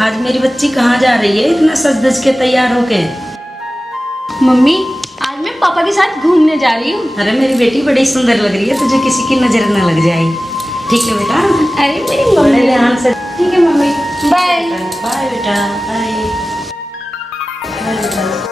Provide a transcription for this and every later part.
आज मेरी बच्ची कहाँ जा रही है इतना सज धज के तैयार होके? मम्मी आज मैं पापा के साथ घूमने जा रही हूँ। अरे मेरी बेटी बड़ी सुंदर लग रही है, तुझे किसी की नजर न लग जाए। ठीक है बेटा? अरे मेरी बड़े मम्मी। ध्यान से। ठीक है मम्मी, बाय। बाय बेटा, बाय। बाय बेटा।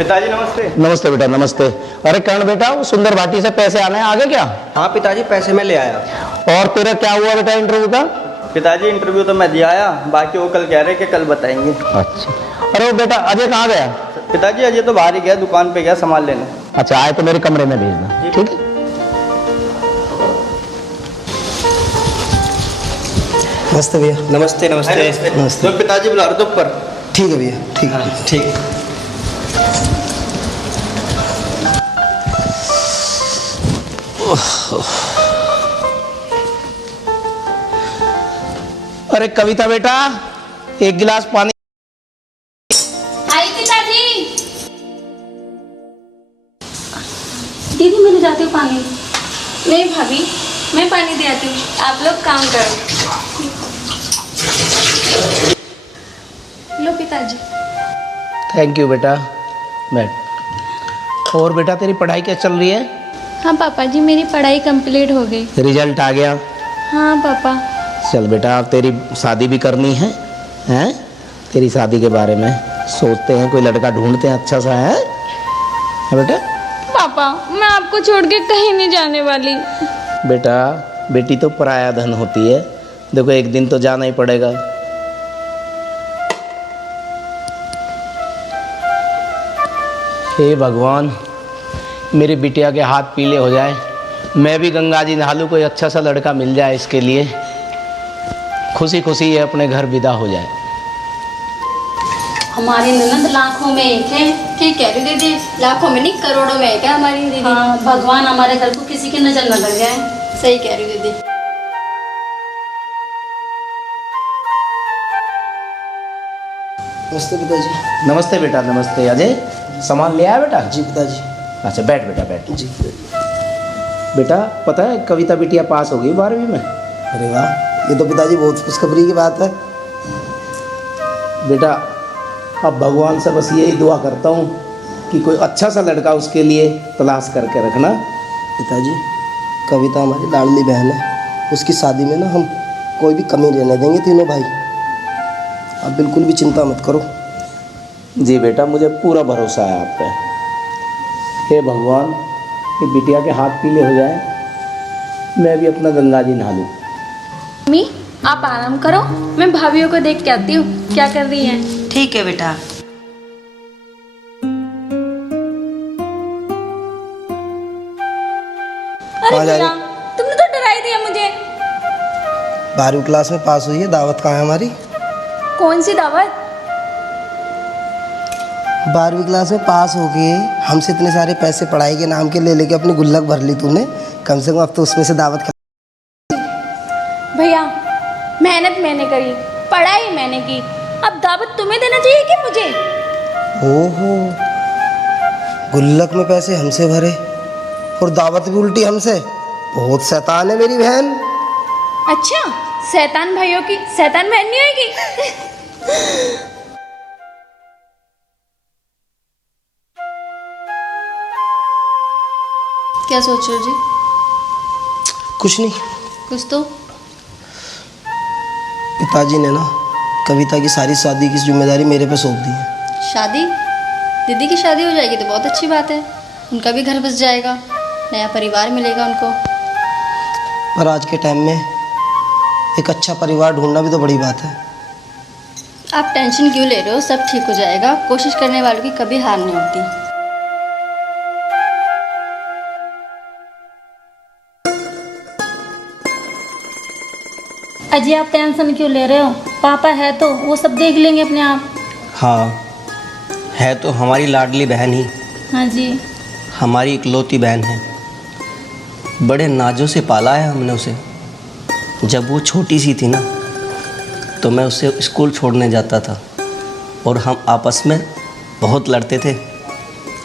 पिताजी नमस्ते। नमस्ते बेटा, नमस्ते। अरे कर्ण बेटा, वो सुंदर भाटी से पैसे आने हैं, आगे क्या? हाँ पिताजी, पैसे मैं ले आया। और तेरा क्या हुआ बेटा इंटरव्यू का? पिताजी इंटरव्यू तो मैं दिया आया, बाकी वो कल कह रहे कि कल बताएंगे। अच्छा। अरे वो बेटा अजय कहाँ गया? पिताजी अजय तो बाहर ही गया, दुकान पे गया सामान लेने। अच्छा, आए तो मेरे कमरे में भेजना, जी। ठीक है? नमस्ते भैया। नमस्ते नमस्ते नमस्ते। तो पिताजी बुला रहे थे ऊपर। ठीक है भैया, ठीक है। ठीक है। अरे कविता बेटा, एक गिलास पानी। आई पिताजी। दीदी मैं ले जाती हूँ पानी। नहीं भाभी, मैं पानी दे आती हूँ, आप लोग काम करो। लो पिताजी। थैंक यू बेटा, बैठ। और बेटा तेरी पढ़ाई क्या चल रही है? हाँ पापा जी, मेरी पढ़ाई कंप्लीट हो गई। रिजल्ट आ गया? हाँ पापा। चल बेटा, अब तेरी शादी भी करनी है, हैं? तेरी शादी के बारे में सोचते हैं, कोई लड़का ढूंढते हैं अच्छा सा, है बेटा? पापा मैं आपको छोड़ के कहीं नहीं जाने वाली। बेटा बेटी तो पराया धन होती है, देखो एक दिन तो जाना ही पड़ेगा। हे भगवान, मेरी बिटिया के हाथ पीले हो जाए, मैं भी गंगा जी नहा लूँ, कोई अच्छा सा लड़का मिल जाए इसके लिए, खुशी खुशी ये अपने घर विदा हो जाए। हमारी ननद लाखों में एक है। ठीक कह रही दीदी, लाखों में नहीं करोड़ों में एक है हमारी दीदी। हाँ, भगवान हमारे घर को किसी की नजर न लग जाए। सही कह रही दीदी। नमस्ते पिताजी। नमस्ते बेटा, नमस्ते। अजय सामान ले आया बेटा? जी पिताजी। अच्छा बैठ बेटा, बैठ। जी। बेटा पता है कविता बिटिया पास हो गई 12वीं में। अरे वाह, ये तो पिताजी बहुत खुशखबरी की बात है। बेटा अब भगवान से बस यही दुआ करता हूँ कि कोई अच्छा सा लड़का उसके लिए तलाश करके रखना। पिताजी, कविता हमारी लाडली बहन है, उसकी शादी में ना हम कोई भी कमी रहने देंगे तीनों भाई। आप बिल्कुल भी चिंता मत करो। जी बेटा, मुझे पूरा भरोसा है आप पे। हे भगवान, कि बिटिया के हाथ पीले हो जाए, मैं भी अपना गंगा जी नहा लूँ। मम्मी आप आराम करो, मैं भाभीयों को देख के आती हूँ क्या कर रही हैं। ठीक है बेटा। अरे कहाँ जा रही? भैया, तुमने तो डरा ही दिया मुझे। 12वीं क्लास में पास हुई है, दावत कहाँ है हमारी? कौन सी दावत? 12वीं क्लास में पास हो गए, हमसे इतने सारे पैसे पढ़ाई के नाम के ले लेके अपनी गुल्लक भर ली तूने, कम से कम अब तो उसमें से दावत खा। भैया मेहनत मैंने करी, पढ़ाई मैंने की, अब दावत तुम्हें देना चाहिए कि मुझे? ओहो, गुल्लक में पैसे हमसे भरे और दावत भी उल्टी हमसे। बहुत शैतान है मेरी बहन। अच्छा, शैतान भाइयों की शैतान बहन नहीं होगी। क्या सोच रहे हो जी? कुछ नहीं, कुछ तो। पिताजी ने ना कविता की सारी शादी की जिम्मेदारी मेरे पे सौंप दी है। शादी? दीदी की शादी हो जाएगी तो बहुत अच्छी बात है। उनका भी घर बस जाएगा, नया परिवार मिलेगा उनको। पर आज के टाइम में एक अच्छा परिवार ढूंढना भी तो बड़ी बात है। आप टेंशन क्यों ले रहे हो, सब ठीक हो जाएगा। कोशिश करने वालों की कभी हार नहीं होती। अजी आप टेंशन क्यों ले रहे हो, पापा है तो वो सब देख लेंगे अपने आप। हाँ, है तो हमारी लाडली बहन ही, हाँ जी। हमारी इकलौती बहन है। बड़े नाजों से पाला है हमने उसे। जब वो छोटी सी थी ना, तो मैं उसे स्कूल छोड़ने जाता था और हम आपस में बहुत लड़ते थे।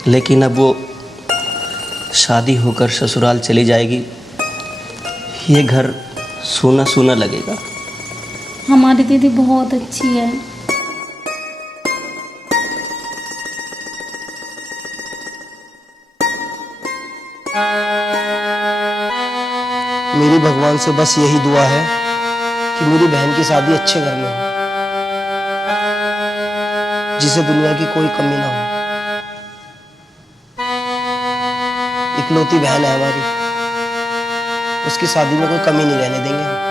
लेकिन अब वो शादी होकर ससुराल चली जाएगी, ये घर सूना सूना लगेगा। हमारी दीदी बहुत अच्छी है। मेरी भगवान से बस यही दुआ है कि मेरी बहन की शादी अच्छे घर में हो, जिसे दुनिया की कोई कमी ना हो। इकलौती बहन है हमारी, उसकी शादी में कोई कमी नहीं रहने देंगे हम।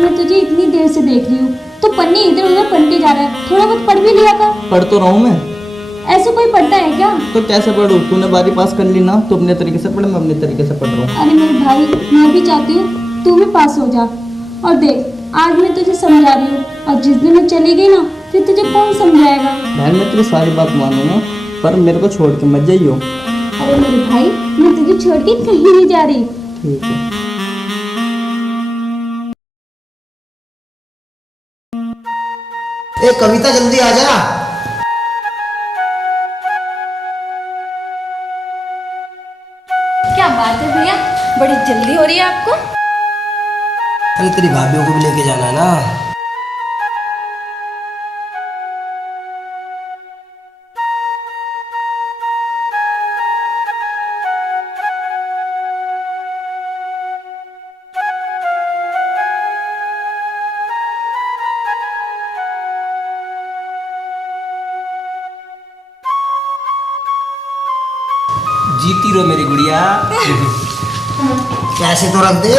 मैं तुझे इतनी देर से देख रही हूँ, तो पन्नी इधर उधर पलटे जा रहा है। थोड़ा बहुत पढ़ भी लिया कर। पढ़ तो रहा हूँ मैं। ऐसे कोई पढ़ता है क्या? तो कैसे पढ़ूँ? तूने 12वीं पास कर ली ना, तो अपने तरीके से पढ़, मैं अपने तरीके से पढ़ रहा हूँ। अरे मेरे भाई, मैं भी चाहती हूँ तू भी पास हो जा। और देख, आज मैं तुझे समझा रही हूँ, और जिस दिन मैं चली गई ना, फिर तुझे कौन समझाएगा? बहन मैं तेरी सारी बात मानूंगा, पर मेरे को छोड़ के मत जाइयो। अरे मेरे भाई, मैं तुझे छोड़ के कहीं नहीं जा रही। ठीक है। ए कविता, जल्दी आ जा। क्या बात है भैया, बड़ी जल्दी हो रही है आपको? अरे तेरी भाभीियों को भी लेके जाना है ना। जीती रहो मेरी गुड़िया। पैसे तो रख दे।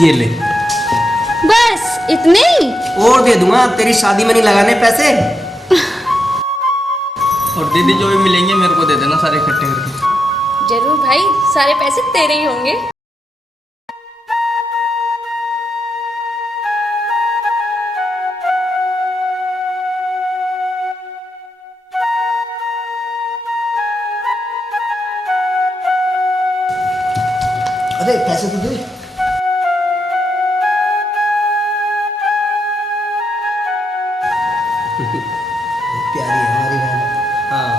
ये ले। बस इतने ही? और दे दूंगा, तेरी शादी में नहीं लगाने पैसे। और दीदी जो भी मिलेंगे मेरे को दे देना सारे इकट्ठे करके। जरूर भाई, सारे पैसे तेरे ही होंगे। अरे पैसे तो दे। प्यारी है हमारी बहन। हाँ।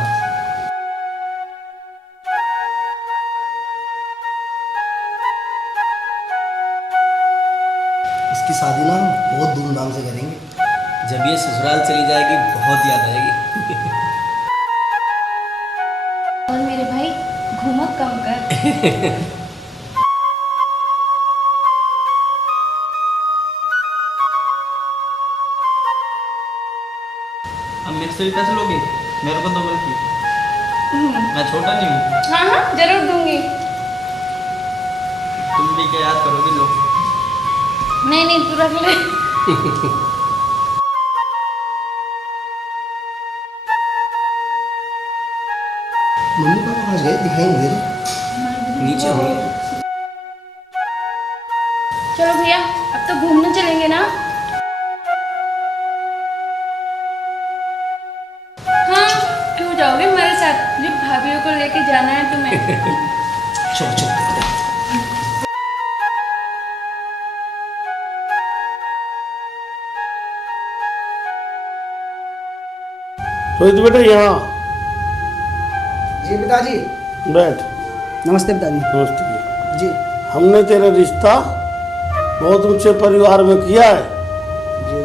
इसकी शादी ना हम बहुत धूमधाम से करेंगे। जब ये ससुराल चली जाएगी, बहुत याद आएगी। और मेरे भाई, घूमक कम कर। अब मेरे से भी पैसे लोगे? मेरे को तो बल्कि मैं छोटा नहीं हूँ। हाँ हाँ, जरूर दूंगी। तुम भी क्या याद करोगी लोग? नहीं नहीं, तू रख ले। मम्मी पापा कहाँ गए? दिखाई नहीं दे रहे। नीचे होंगे। चलो भैया, अब तो घूमने चलेंगे ना? जाना है तुम्हें? चलो चलो देखते हैं। रोहित बेटा यहाँ जी पिताजी। बैठ। नमस्ते पिताजी। नमस्ते। जी हमने तेरा रिश्ता बहुत ऊंचे परिवार में किया है, जी।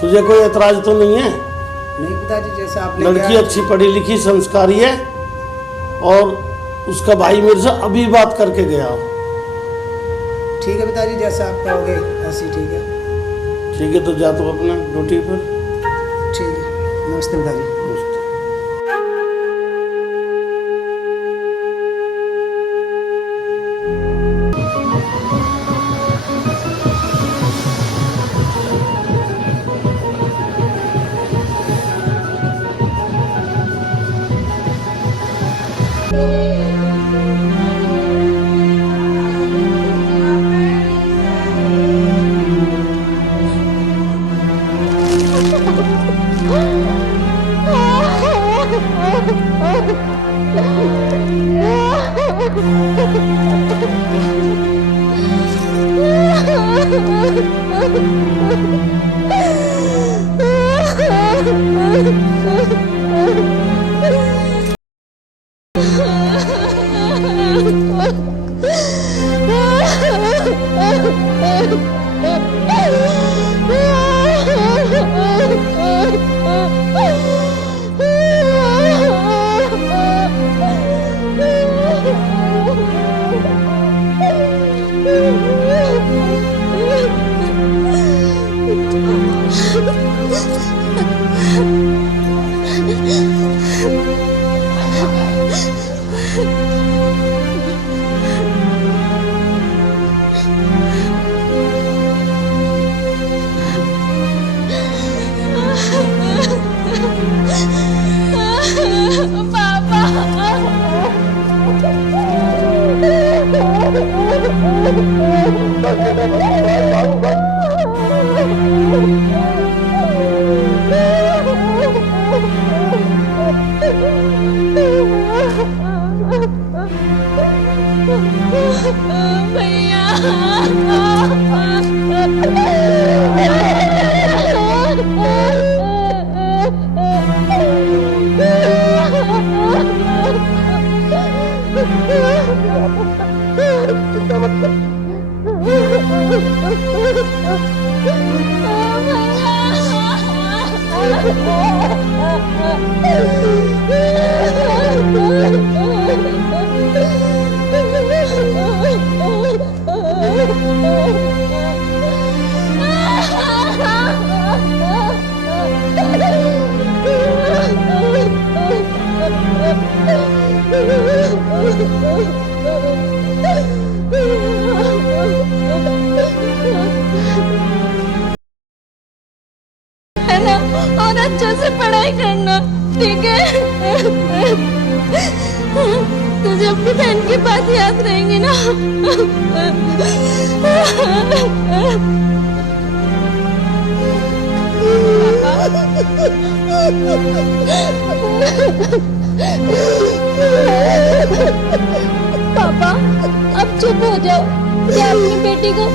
तुझे कोई एतराज तो नहीं है? नहीं पिताजी, जैसा आपने लड़की कहा। अच्छी पढ़ी लिखी संस्कारी है और उसका भाई मेरे से अभी बात करके गया। ठीक है पिताजी, जैसा आप कहोगे ऐसे ठीक है। ठीक है, तो जा तू अपना ड्यूटी पर। ठीक है, नमस्ते पिताजी। नमस्ते। है ना, और अच्छे से पढ़ाई करना, ठीक है? तुझे अपनी बहन की बात याद रहेंगी ना? पापा अब चुप हो जाओ। क्या अपनी बेटी को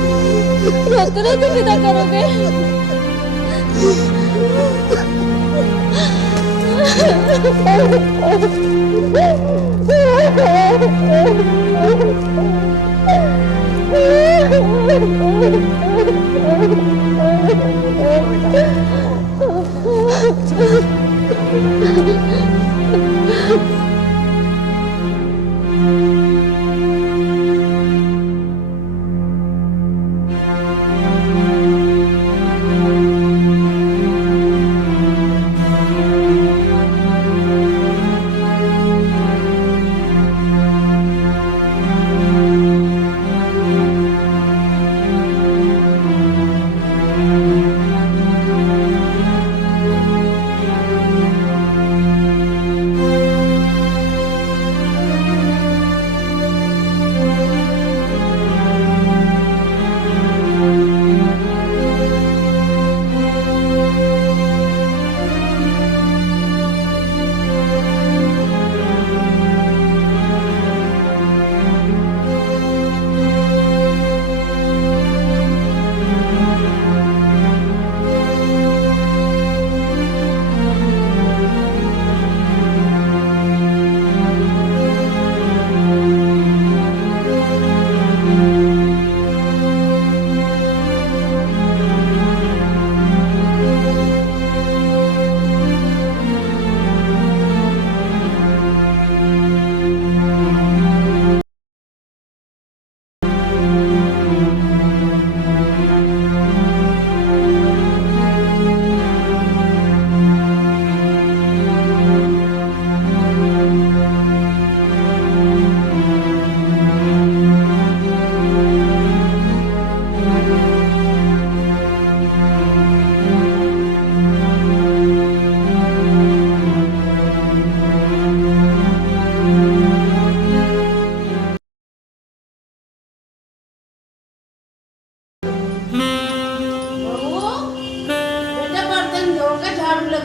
रोते रोते विदा करोगे?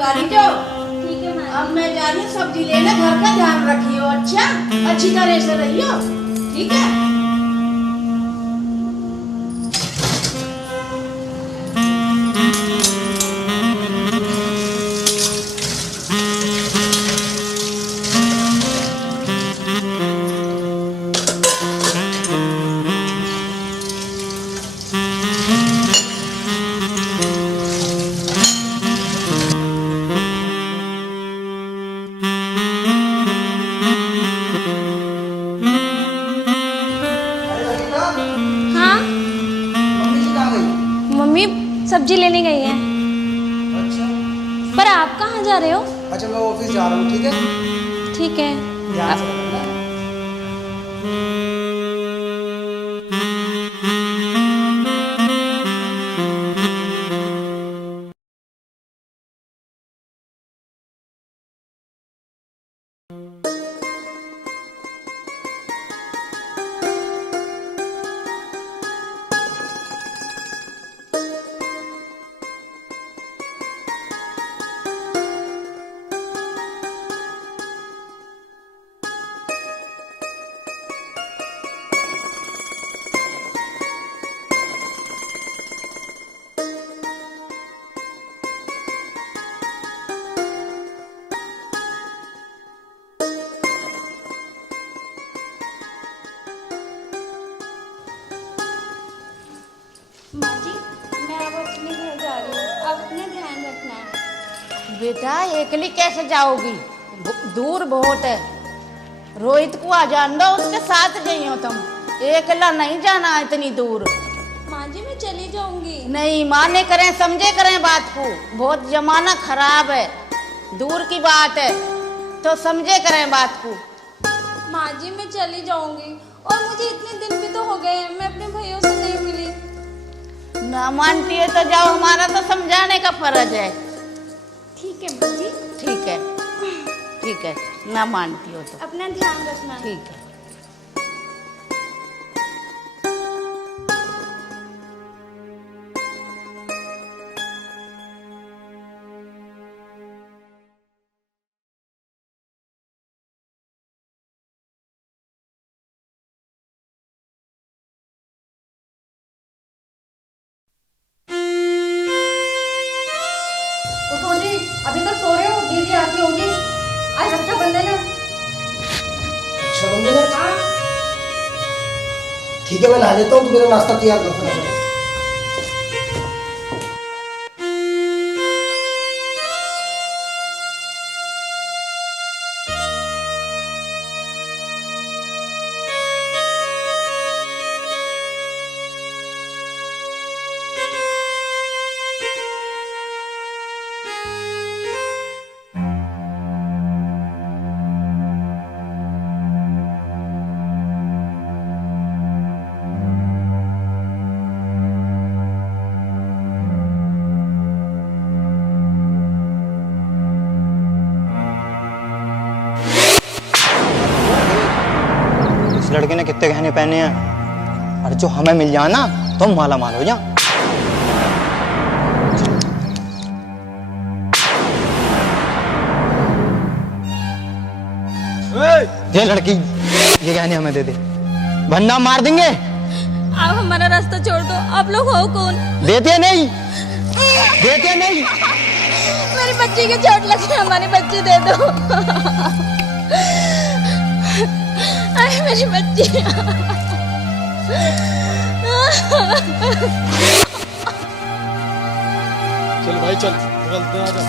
दुलारी जो ठीक है माँ अब मैं जा रही हूँ सब्जी लेने, घर का ध्यान रखियो। अच्छा, अच्छी तरह से रहियो, ठीक है। हाँ मम्मी जी कहाँ गई? मम्मी सब्जी लेने गई हैं। अच्छा पर आप कहाँ जा रहे हो? अच्छा, मैं ऑफिस जा रहा हूँ, ठीक है। ठीक है। ध्यान से रखना। माँ जी मैं अब अपने घर जा रही हूँ, अब अपना ध्यान रखना है। बेटा अकेली कैसे जाओगी? दूर बहुत है। रोहित को आ जान दो, उसके साथ गई हो तुम। अकेला नहीं जाना इतनी दूर। माँ जी मैं चली जाऊंगी। नहीं, माने करें समझे करें बात को। बहुत जमाना खराब है, दूर की बात है तो समझे करें बात को। माँ जी मैं चली जाऊंगी, और मुझे इतने दिन भी तो हो गए हैं, मैं अपने भैया से नहीं मिली। ना मानती है तो जाओ, हमारा तो समझाने का फर्ज है। ठीक है माँ जी। ठीक है, ठीक है, ना मानती हो तो अपना ध्यान रखना। ठीक है। उठो जी, अभी तक सो रहे हो? दीदी आती होगी। आज रक्षाबंधन है। रक्षाबंधन है? हाँ। ठीक है, मैं नहा लेता हूँ, तो मेरा नाश्ता तैयार कर फटाफट। इस लड़के ने कितने गहने पहने हैं, और जो हमें मिल जाए ना तो हम माला माल हो जा। ये लड़की, ये गहने हमें दे दे, वरना मार देंगे। आप हमारा रास्ता छोड़ दो। आप लोग हो कौन? देते नहीं, देते नहीं। मेरी बच्ची की चोट लगी, हमारी बच्ची दे दो। अरे मेरी बच्ची। चल भाई चल, निकलते हैं, आजा।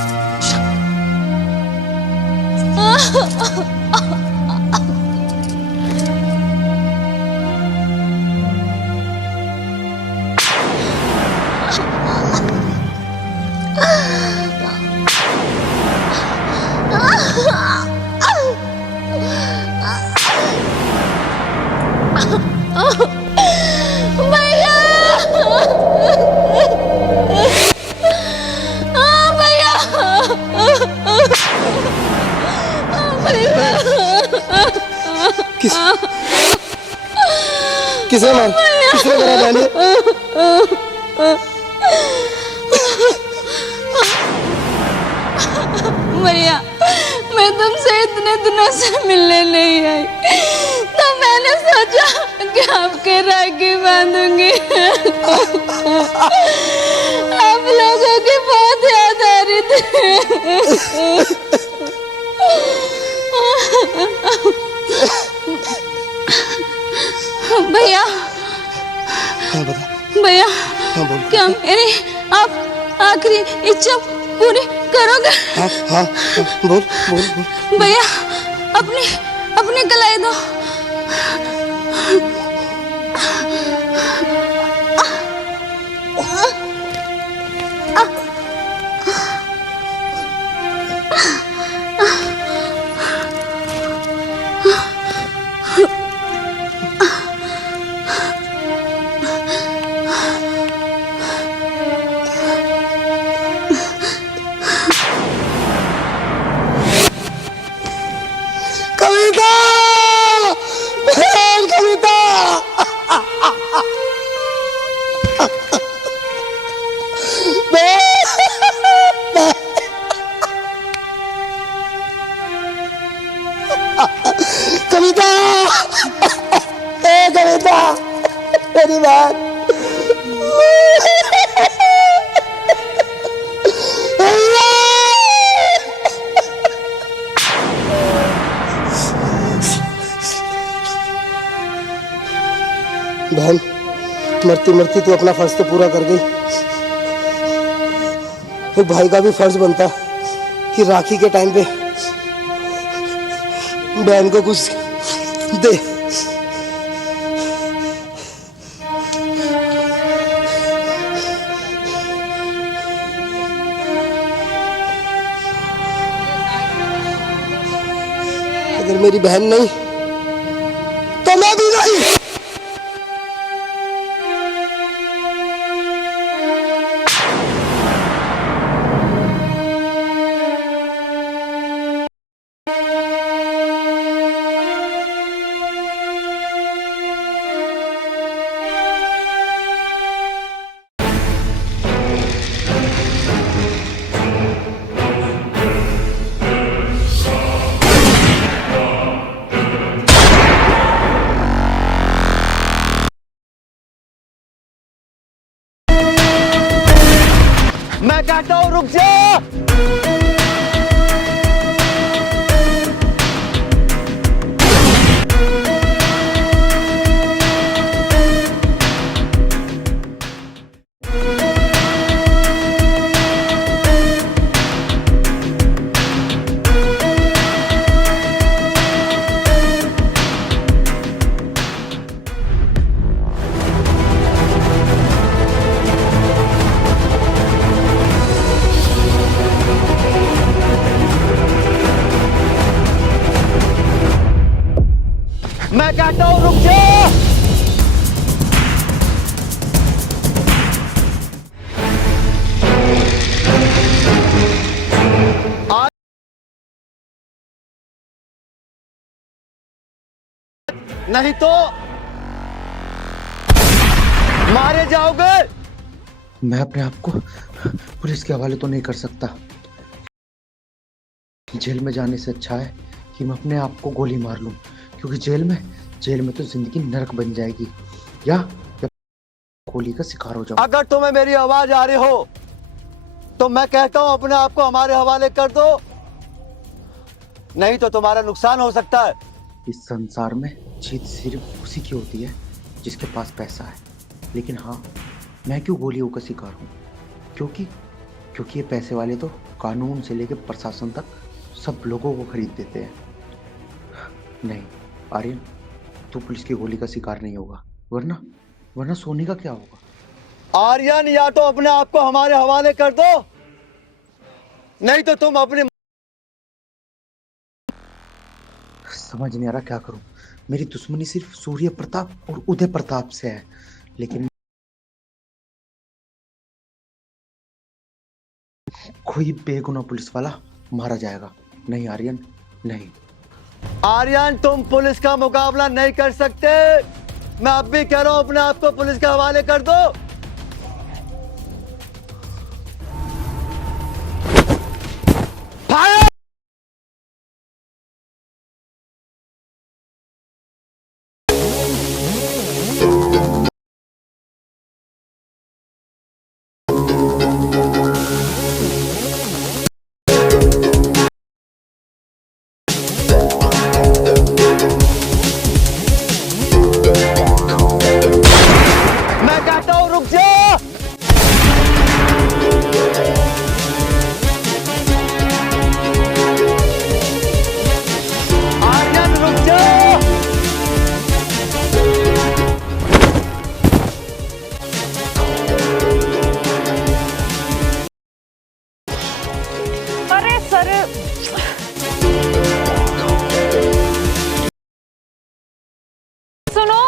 भैया, किसे मार, किसने करा जाने? जाके आपके राखी बांधूंगी। आप लोगों की बहुत याद आ रही थी। भैया भैया क्या मेरी आप आखिरी इच्छा पूरी करोगे? हाँ बोल बोल बोल। भैया अपनी अपनी कलाई दो। कविता, बहन कविता। कविता, ए कविता, मेरी बात। बहन, मरती मरती तू अपना फर्ज तो पूरा कर गई। एक भाई का भी फर्ज बनता कि राखी के टाइम पे बहन को कुछ दे। अगर मेरी बहन नहीं तो मैं भी नहीं। मैं कहता हूँ रुक जा। मैं कहता हूँ रुक जा। नहीं तो मारे जाओगे। मैं अपने आप को पुलिस के हवाले तो नहीं कर सकता। जेल में जाने से अच्छा है कि मैं अपने आप को गोली मार लूं, क्योंकि जेल में तो जिंदगी नरक बन जाएगी, या गोली का शिकार हो जाऊं। अगर तुम्हें मेरी आवाज आ रही हो तो मैं कहता हूं अपने आप को हमारे हवाले कर दो, नहीं तो तुम्हारा नुकसान हो सकता है। इस संसार में जीत सिर्फ उसी की होती है जिसके पास पैसा है। लेकिन हाँ, मैं क्यों गोलियों का शिकार हूँ? क्योंकि ये पैसे वाले तो कानून से लेकर प्रशासन तक सब लोगों को खरीद देते हैं। नहीं आर्यन, तू पुलिस की गोली का शिकार नहीं होगा, वरना सोने का क्या होगा? आर्यन, या तो अपने आप को हमारे हवाले कर दो, नहीं तो तुम अपने। समझ नहीं आ रहा क्या करूं। मेरी दुश्मनी सिर्फ सूर्य प्रताप और उदय प्रताप से है, लेकिन कोई बेगुनाह पुलिस वाला मारा जाएगा। नहीं आर्यन, नहीं। आर्यन, तुम पुलिस का मुकाबला नहीं कर सकते। मैं अब भी कह रहा हूं अपने आप को पुलिस के हवाले कर दो। फायर! रुक जा। आर्यन रुक जा। अरे सर, सुनो।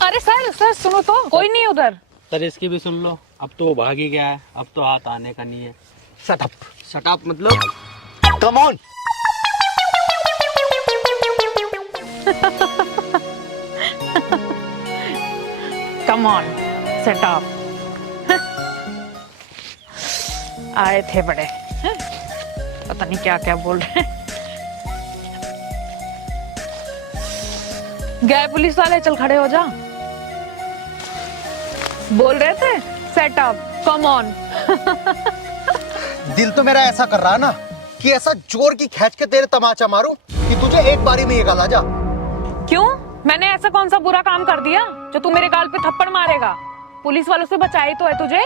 अरे सर सुनो तो, कोई नहीं उधर। सर इसकी भी सुन लो, अब तो वो भाग ही गया है, अब तो हाथ आने का नहीं है। Shut up. शट अप मतलब? Come on. Come on, set up. आए थे बड़े, पता नहीं क्या क्या बोल रहे हैं। गए पुलिस वाले, चल खड़े हो जा। बोल रहे थे सेट अप, कम ऑन। दिल तो मेरा ऐसा कर रहा है ना कि ऐसा जोर की खींच के तेरे तमाचा मारूं कि तुझे एक बारी में ये गला जा। क्यों? मैंने ऐसा कौन सा बुरा काम कर दिया जो तू मेरे गाल पे थप्पड़ मारेगा? पुलिस वालों से बचाई तो है तुझे।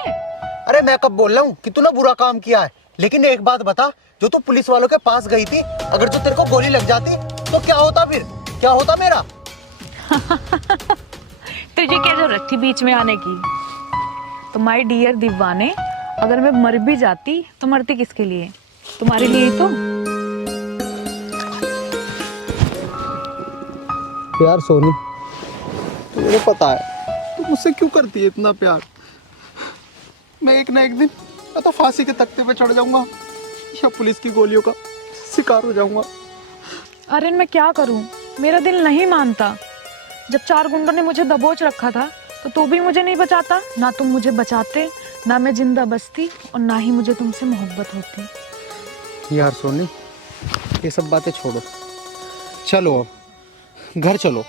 अरे मैं कब बोल रहा हूँ कि तूने बुरा काम किया है, लेकिन एक बात बता, जो तू पुलिस वालों के पास गई थी, अगर जो तेरे को गोली लग जाती तो क्या होता? फिर क्या होता मेरा? तुझे क्या जरूरत थी बीच में आने की? तो माय डियर दीवाने, अगर मैं मर भी जाती तो मरती किसके लिए? तुम्हारे लिए ही तो। यार सोनी, तुझे पता है तू मुझसे क्यों करती है इतना प्यार? मैं एक ना एक दिन मैं तो फांसी के तख्ते पे चढ़ जाऊंगा या पुलिस की गोलियों का शिकार हो जाऊंगा। अरे मैं क्या करूं, मेरा दिल नहीं मानता। जब 4 गुंडों ने मुझे दबोच रखा था तो तू भी मुझे नहीं बचाता। ना तुम मुझे बचाते, ना मैं जिंदा बचती, और ना ही मुझे तुमसे मोहब्बत होती। यार सोनी, ये सब बातें छोड़ो, चलो अब घर चलो।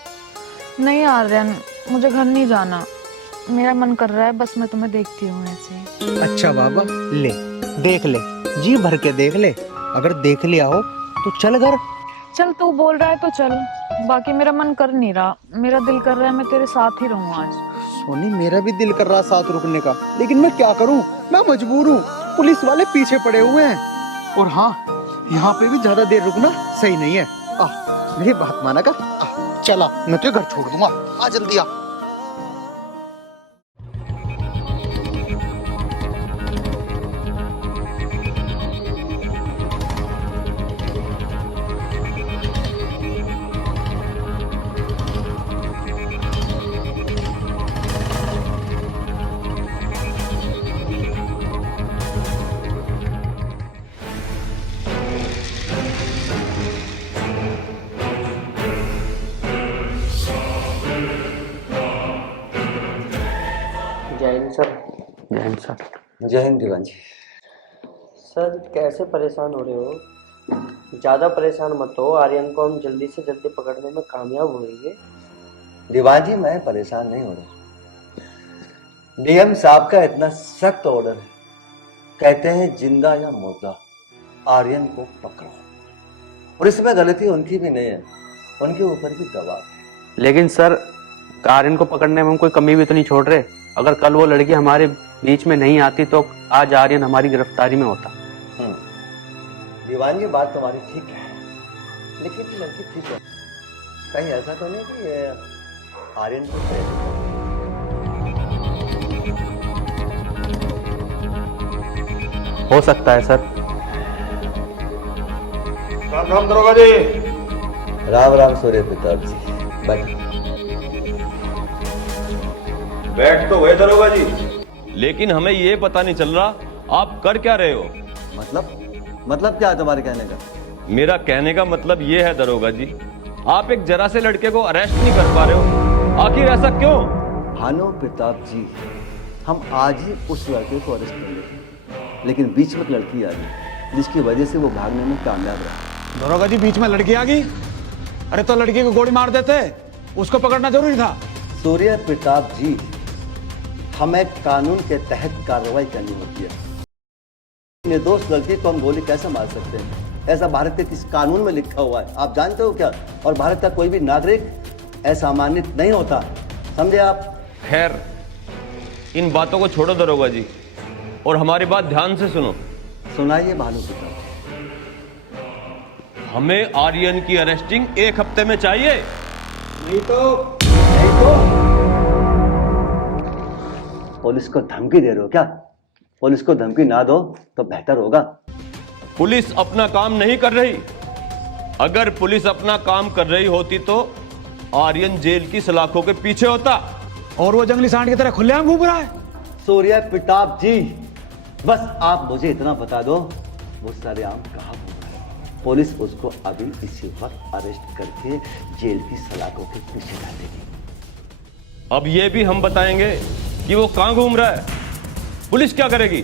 नहीं आर्यन, मुझे घर नहीं जाना। मेरा मन कर रहा है बस मैं तुम्हें देखती हूँ ऐसे। अच्छा बाबा, ले देख ले, जी भर के देख ले, अगर देख लिया हो तो चल घर। चल तू बोल रहा है तो चल, बाकी मेरा मन कर नहीं रहा। मेरा दिल कर रहा है मैं तेरे साथ ही रहूं आज। सोनी, मेरा भी दिल कर रहा साथ रुकने का, लेकिन मैं क्या करूं, मैं मजबूर हूं। पुलिस वाले पीछे पड़े हुए हैं, और हाँ, यहाँ पे भी ज्यादा देर रुकना सही नहीं है। मेरी बात माना कर, चला, मैं तुझे घर छोड़ दूंगा, आ जल्दी आ। जय हिंद सर। जय हिंद सर। जय हिंद दीवान जी। सर कैसे परेशान हो रहे हो? ज़्यादा परेशान मत हो, आर्यन को हम जल्दी से जल्दी पकड़ने में कामयाब होंगे। दीवान जी, मैं परेशान नहीं हो रहा। डीएम साहब का इतना सख्त ऑर्डर है, कहते हैं जिंदा या मुर्दा आर्यन को पकड़ो, और इसमें गलती उनकी भी नहीं है, उनके ऊपर भी दबाव है। लेकिन सर, आर्यन को पकड़ने में हम कोई कमी भी तो नहीं छोड़ रहे। अगर कल वो लड़की हमारे बीच में नहीं आती तो आज आर्यन हमारी गिरफ्तारी में होता। दीवान जी, बात तुम्हारी ठीक है, लेकिन ये लड़की ठीक है, कहीं ऐसा तो नहीं कि ये आर्यन को हो सकता है सर। राम दरोगा जी। राम राम सूर्य प्रताप जी, बैठ। बैठ तो हुए दरोगा जी, लेकिन हमें ये पता नहीं चल रहा आप कर क्या रहे हो। मतलब क्या है तुम्हारे कहने का? मेरा कहने का मतलब ये है दरोगा जी, आप एक जरा से लड़के को अरेस्ट नहीं कर पा रहे हो, आखिर ऐसा क्यों? भानु प्रताप जी, हम आज ही उस लड़के को अरेस्ट कर लेंगे, लेकिन बीच में एक लड़की आ गई जिसकी वजह से वो भागने में कामयाब रहा। दरोगा जी, बीच में लड़की आ गई? अरे तो लड़की को गोली मार देते, उसको पकड़ना जरूरी था। सूर्य प्रताप जी, हमें कानून के तहत कार्रवाई करनी होती है। निर्दोष लड़की को हम गोली कैसे मार सकते हैं? ऐसा भारत के किस कानून में लिखा हुआ है, आप जानते हो क्या? और भारत का कोई भी नागरिक असामान्य नहीं होता, समझे आप? खैर, इन बातों को छोड़ो दरोगा जी, और हमारी बात ध्यान से सुनो। सुनाइए भानु पिता। हमें आर्यन की अरेस्टिंग 1 हफ्ते में चाहिए। नहीं तो पुलिस को धमकी दे रहे हो क्या? पुलिस को धमकी ना दो तो बेहतर होगा। पुलिस अपना काम नहीं कर रही। अगर पुलिस अपना काम कर रही होती तो आर्यन जेल की सलाखों के पीछे होता। और वो जंगली सांड की तरह खुलेआम घूम रहा है। सूर्य प्रताप जी, बस आप मुझे इतना बता दो, वो सरेआम कहाँ घूम रहा है? पुलिस उसको अभी इसी वक्त अरेस्ट करके जेल की सलाखों के पीछे डाल देगी। अब ये भी हम बताएंगे कि वो कहां घूम रहा है। पुलिस क्या करेगी?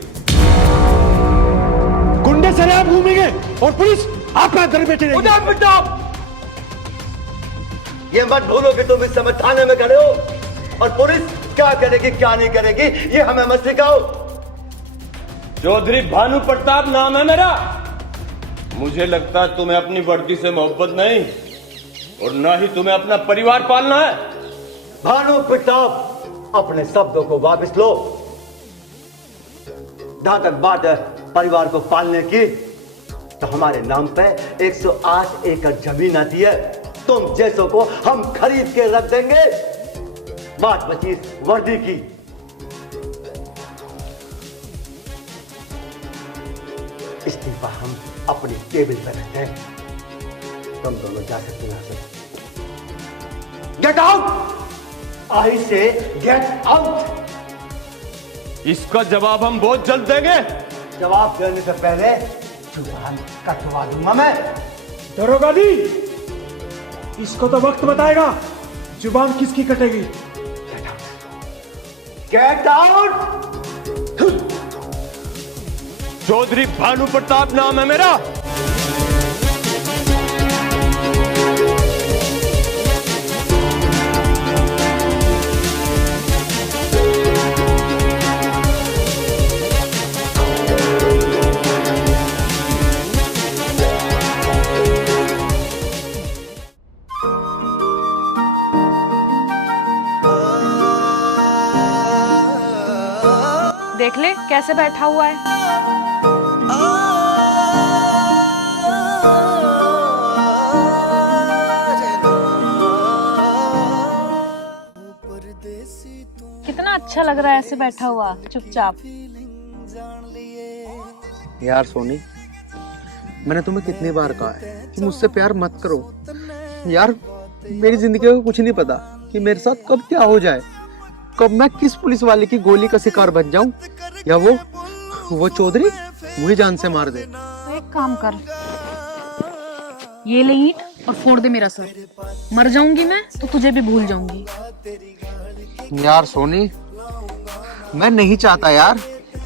गुंडे सरेआम घूमेंगे और पुलिस आपका घर बैठे रहेगी। ये मत भूलो कि तुम इस समय थाने में खड़े हो, और पुलिस क्या करेगी क्या नहीं करेगी ये हमें मत सिखाओ। चौधरी भानु प्रताप नाम है मेरा। मुझे लगता है तुम्हें अपनी वर्दी से मोहब्बत नहीं, और ना ही तुम्हें अपना परिवार पालना है। भानु प्रताप, अपने शब्दों को वापस लो। जहां तक बात है परिवार को पालने की, तो हमारे नाम पे 108 एकड़ जमीन आती है। तुम जैसों को हम खरीद के रख देंगे। बात बची वर्दी की। इस्तीफा हम अपनी टेबल पर रखते हैं। तुम दोनों जा सकते हो यहां से। Get out! आई से गेट आउट! इसका जवाब हम बहुत जल्द देंगे। जवाब देने से पहले जुबान कटवा दूंगा मैं। दरोगा जी, इसको तो वक्त बताएगा जुबान किसकी कटेगी। Get out! चौधरी भानु प्रताप नाम है मेरा। देख ले कैसे बैठा हुआ है। कितना अच्छा लग रहा है ऐसे बैठा हुआ चुपचाप। यार सोनी, मैंने तुम्हें कितनी बार कहा है कि मुझसे प्यार मत करो। यार मेरी जिंदगी को कुछ नहीं पता कि मेरे साथ कब क्या हो जाए, कब मैं किस पुलिस वाले की गोली का शिकार बन जाऊं, या वो चौधरी मुझे जान से मार दे। तो एक काम कर, ये ले ईंट और फोड़ दे मेरा सर। मर जाऊंगी मैं तो तुझे भी भूल जाऊंगी। यार सोनी, मैं नहीं चाहता यार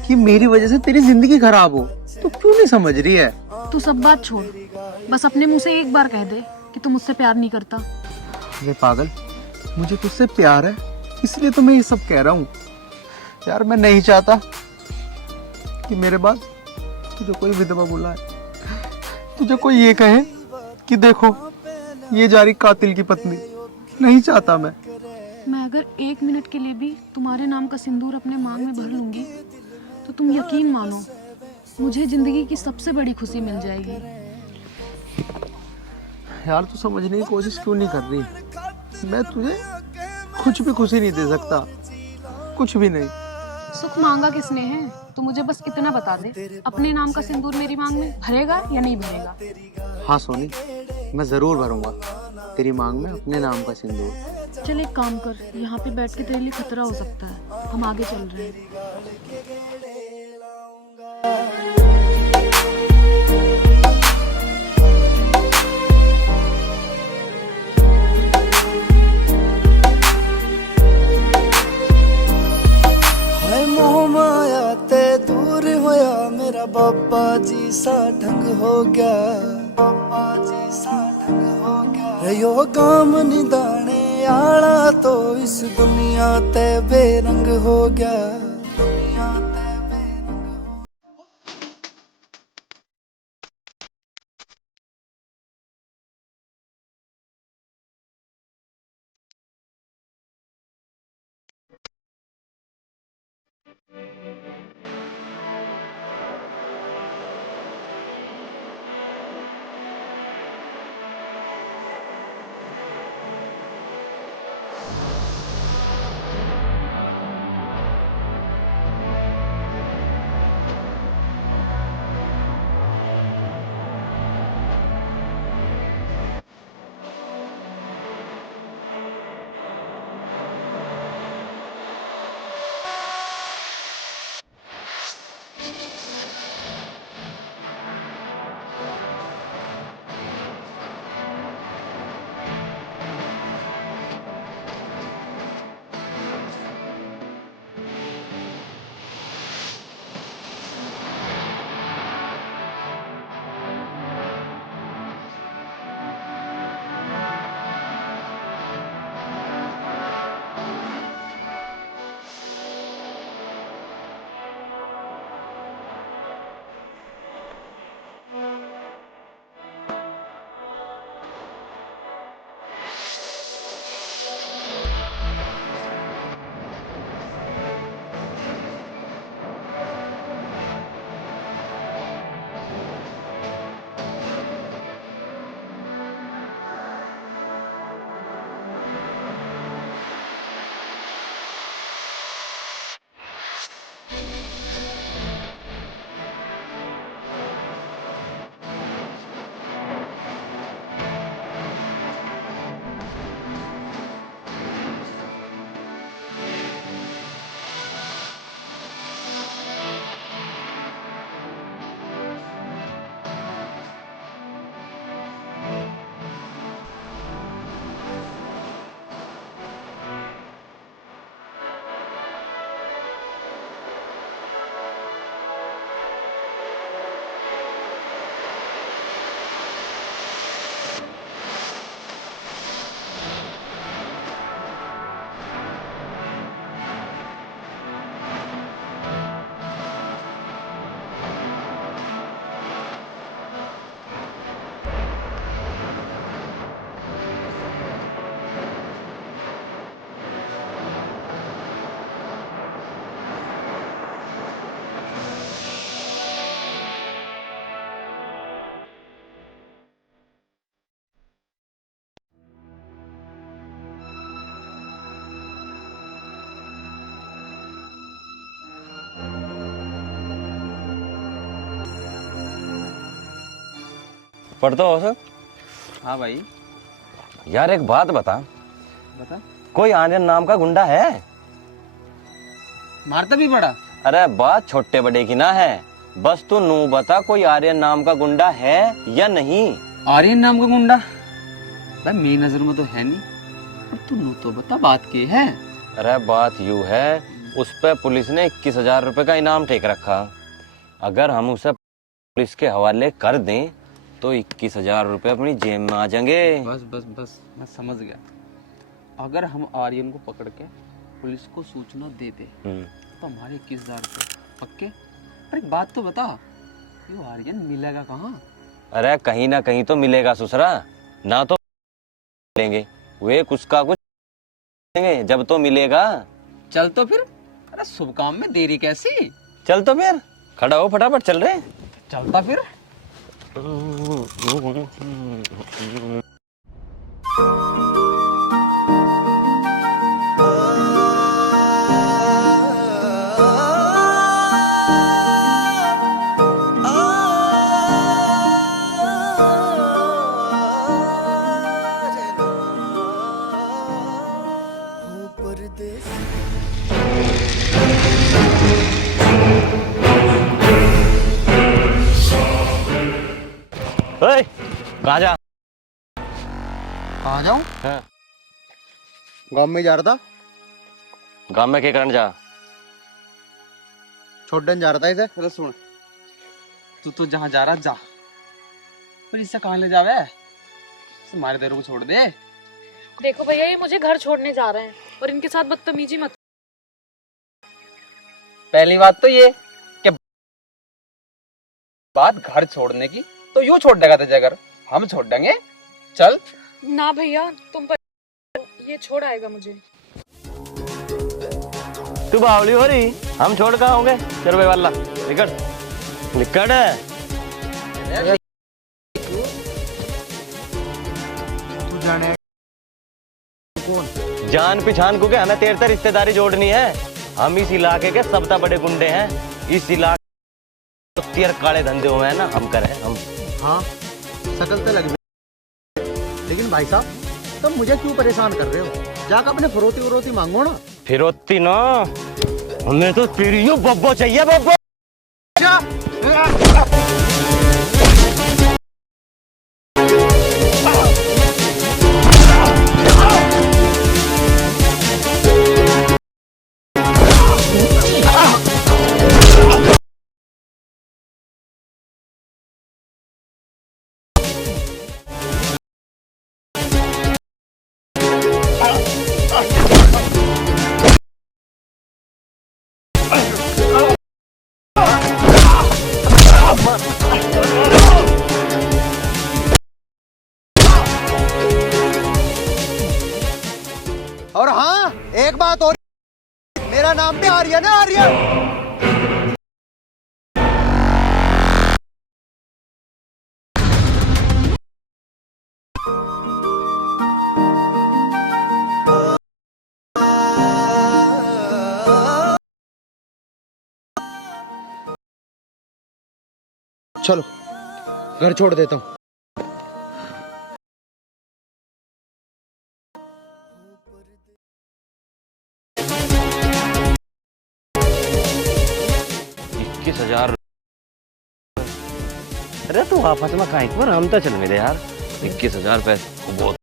कि मेरी वजह से तेरी जिंदगी खराब हो। तू क्यों नहीं समझ रही है? तू सब बात छोड़, बस अपने मुंह से एक बार कह दे कि तू मुझसे प्यार नहीं करता। अरे पागल, मुझे तुझसे प्यार है इसलिए तो मैं ये सब कह रहा हूँ। यार मैं नहीं चाहता कि मेरे बाद तुझे कोई विधवा बुलाए, तुझे कोई ये कहे कि देखो ये जा रही कातिल की पत्नी। नहीं चाहता मैं अगर 1 मिनट के लिए भी तुम्हारे नाम का सिंदूर अपने मांग में भर लूंगी तो तुम यकीन मानो मुझे जिंदगी की सबसे बड़ी खुशी मिल जाएगी। यार तू समझने की कोशिश क्यों नहीं कर रही? मैं तुझे कुछ भी खुशी नहीं दे सकता, कुछ भी नहीं। सुख मांगा किसने है? तू मुझे बस इतना बता दे, अपने नाम का सिंदूर मेरी मांग में भरेगा या नहीं भरेगा? हाँ सोनी, मैं जरूर भरूंगा तेरी मांग में अपने नाम का सिंदूर। चल एक काम कर, यहाँ पे बैठ के तेरे लिए खतरा हो सकता है, हम आगे चल रहे हैं। मोह माया ते दूर होया मेरा बाबा जी सा ढंग हो गया, बाबा जी सा ढंग हो गया। यो काम निदाने आला तो इस दुनिया ते बेरंग हो गया। पढ़ता हो सर? हाँ भाई। यार एक बात बता, बता। कोई आर्यन नाम का गुंडा है? मारता भी बड़ा? अरे बात छोटे बड़े की ना है, बस तू नू बता कोई आर्यन नाम का गुंडा है या नहीं? आर्यन नाम का गुंडा भाई मेरी नजर में तो है नहीं, पर तू नू तो बता बात की है। अरे बात यूं है, उस पे पुलिस ने 21,000 रुपए का इनाम टेक रखा। अगर हम उसे पुलिस के हवाले कर दें तो 21,000 रुपए अपनी जेब में आ जाएंगे। बस बस बस मैं समझ गया। अगर हम आर्यन को पकड़ के पुलिस को सूचना दे दे तो हमारे 21,000 रुपए पक्के। अरे एक बात तो बता, ये आर्यन मिलेगा कहाँ? अरे कहीं ना कहीं तो मिलेगा ससुरा, ना तो लेंगे वे कुछ का कुछ लेंगे जब तो मिलेगा। चल तो फिर, अरे शुभ काम में देरी कैसी? चल तो फिर, खड़ा हो फटाफट चल रहे। चलता फिर। कहाँ जा? कहाँ जाऊँ? हाँ। गाँव में जा रहा था। गाँव में क्या करने जा? छोड़ने जा रहा था इसे। अरे सुन, तू जहाँ जा रहा जा, पर इससे कहाँ ले जावे? हमारे देरों को छोड़ दे। देखो भैया, ये मुझे घर छोड़ने जा रहे हैं और इनके साथ बदतमीजी मत। पहली बात तो ये कि बात घर छोड़ने की, तो यूं छोड़ देगा तुझे घर, हम छोड़ देंगे। चल ना भैया, तुम पर ये छोड़ आएगा मुझे। तू बावली हो रही, हम छोड़ कहाँ होंगे। चलो भाई वाला निकट निकट है। तू जाने कौन? जान पहचान को क्या, हमें तेरे से रिश्तेदारी जोड़नी है। हम इस इलाके के सबसे बड़े गुंडे हैं। इस इलाके तो तेर काले धंधे हुए हैं ना, हम करे हम। हाँ शकल तो लग, लेकिन भाई साहब तुम मुझे क्यों परेशान कर रहे हो? जाकर अपने फरोती वरोती मांगो ना। फिरोती ना, हमें तो तेरी बब्बो चाहिए, बब्बो। और हाँ एक बात और, मेरा नाम भी आर्यन है, आर्यन। चलो घर छोड़ देता हूँ। अरे तू वापस में कहीं पर हम तो चल मिले यार। 21,000 पैसे बहुत।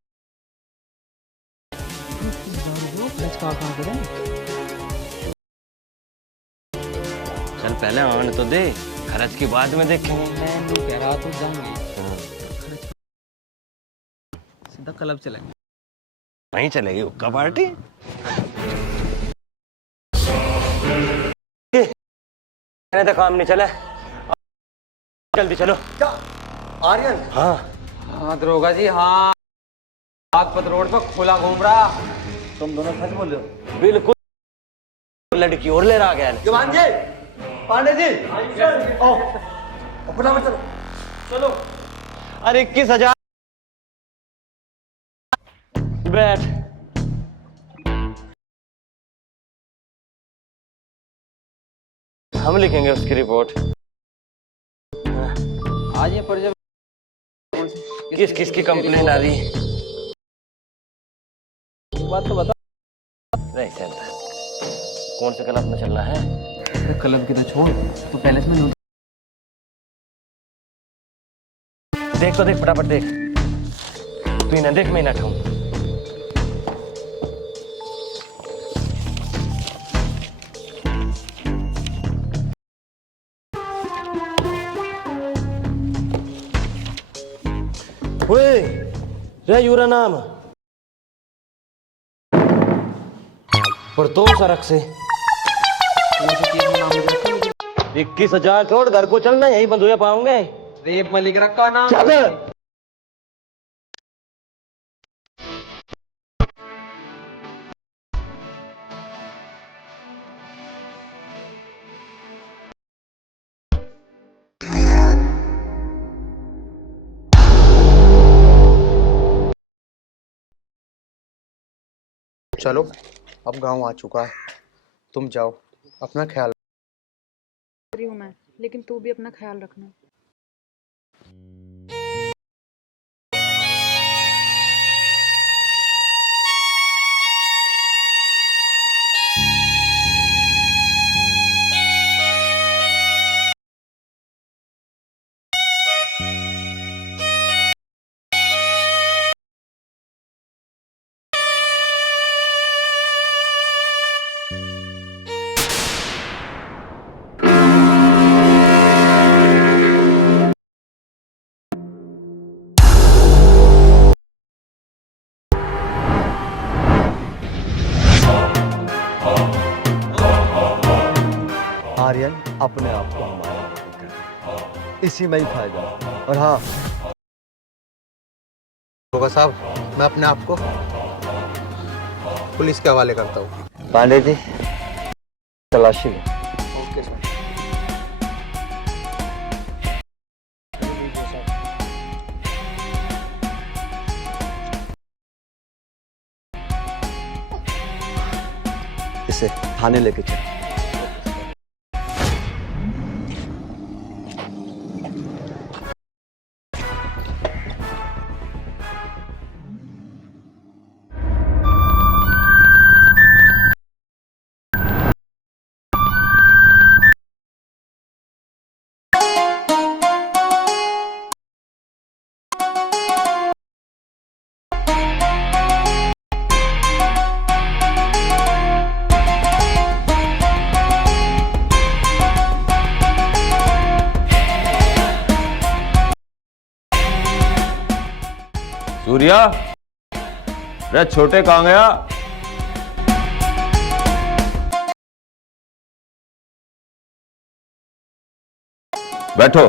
चल पहले आने तो दे, खर्च की बाद में देखेंगे। मैं नहीं कह रहा, तो जाएंगे सीधा क्लब चलेंगे। वहीं चलेगी हुक्का पार्टी। मैंने तो काम नहीं चला, जल्दी चलो। क्या आर्यन? हाँ हाँ दरोगा जी, हाँ बागपत रोड पर खुला घूम रहा। तुम दोनों सच बोल रहे हो? बिल्कुल, लड़की और ले रहा गया। जवान जी, पांडे जी, आओ अपना चलो चलो। अरे 21,000 बैठ। हम लिखेंगे उसकी रिपोर्ट। आज ये पर्चा किस किस की कंप्लेंट आ रही है? बात तो बता। नहीं सर, कौन से क्लब में चलना है? क्लब की तो छोड़, तो पैलेस में देख तो देख, फटाफट देख। तू इन्हें देख, मैं ना खाऊं। ओए रे यूरा नाम पर तो सरक से 21,000 छोड़, घर को चलना, यही बंद हो पाऊंगे। रेप में लिख रखा नाम। चल चलो अब गांव आ चुका है, तुम जाओ अपना ख्याल। रही हूँ मैं, लेकिन तू भी अपना ख्याल रखना। आर्यन अपने आप को हमारा कर, इसी में ही फायदा। और हाँ होगा साहब, मैं अपने आप को पुलिस के हवाले करता हूँ। पांडे जी, तलाशी लो। Okay sir. इसे थाने लेके चल। सूर्या, रे छोटे कहाँ गया? बैठो।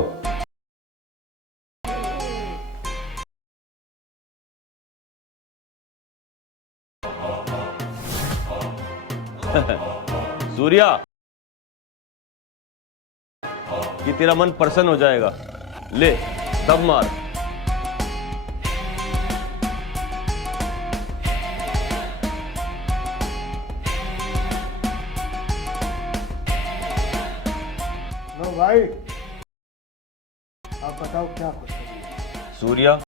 सूर्या, कि तेरा मन प्रसन्न हो जाएगा। ले दम मार। लो भाई, आप बताओ क्या खुशखबरी? सूर्या,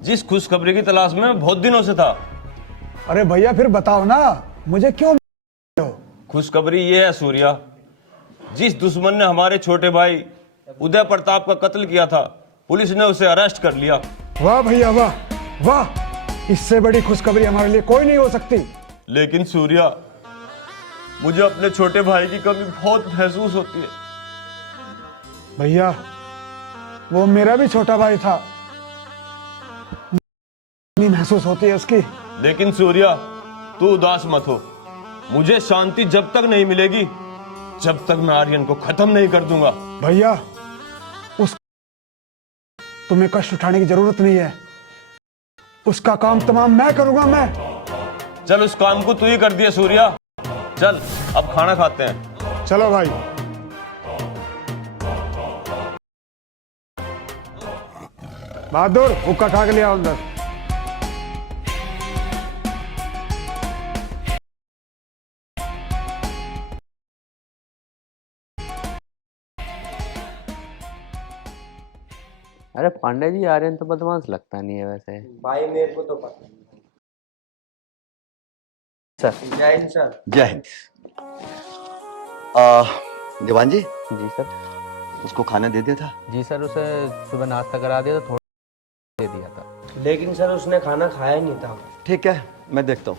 जिस खुशखबरी की तलाश में मैं बहुत दिनों से था। अरे भैया फिर बताओ ना, मुझे क्यों? खुशखबरी ये है सूर्या, जिस दुश्मन ने हमारे छोटे भाई उदय प्रताप का कत्ल किया था, पुलिस ने उसे अरेस्ट कर लिया। वाह भैया वाह वाह, इससे बड़ी खुशखबरी हमारे लिए कोई नहीं हो सकती। लेकिन सूर्या, मुझे अपने छोटे भाई की कमी बहुत महसूस होती है। भैया, वो मेरा भी छोटा भाई था, नहीं महसूस होती है उसकी। लेकिन सूर्या, तू उदास मत हो। मुझे शांति जब तक नहीं मिलेगी, जब तक मैं आर्यन को खत्म नहीं कर दूंगा। भैया, उस तुम्हें कष्ट उठाने की जरूरत नहीं है, उसका काम तमाम मैं करूंगा। मैं चल, उस काम को तू ही कर दिया सूर्या। चल अब खाना खाते हैं। चलो भाई। बहादुर, हुक्का खा के ले आओ अंदर। अरे पांडे जी, आर्यन तो बदमाश लगता नहीं है वैसे। भाई मेरे को तो पता नहीं। सर। जय हिंद सर। जय हिंद। दीवान जी। जी सर। उसको खाना दे दिया था? जी सर, उसे सुबह नाश्ता करा दिया था, थोड़ा दे दिया था। लेकिन सर उसने खाना खाया ही नहीं था। ठीक है, मैं देखता हूँ।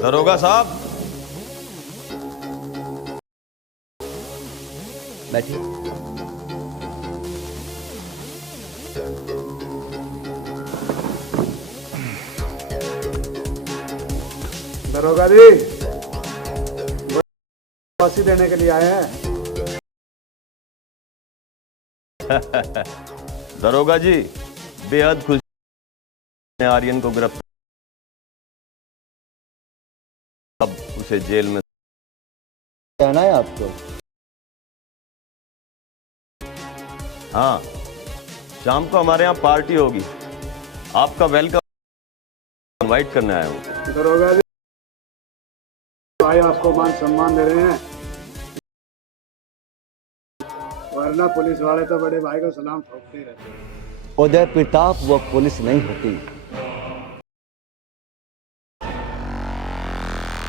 दरोगा साहब, बैठिए। दरोगा जी, फांसी देने के लिए आए हैं। दरोगा जी, बेहद खुश ने आर्यन को गिरफ्तार, अब उसे जेल में कहना है आपको? हाँ, शाम को हमारे यहाँ पार्टी होगी, आपका वेलकम इनवाइट करने आया हूँ। दरोगा जी, भाई आपको मान सम्मान दे रहे हैं, वरना पुलिस वाले तो बड़े भाई को सलाम ठोकते रहते हैं। उदय प्रताप वो पुलिस नहीं होती।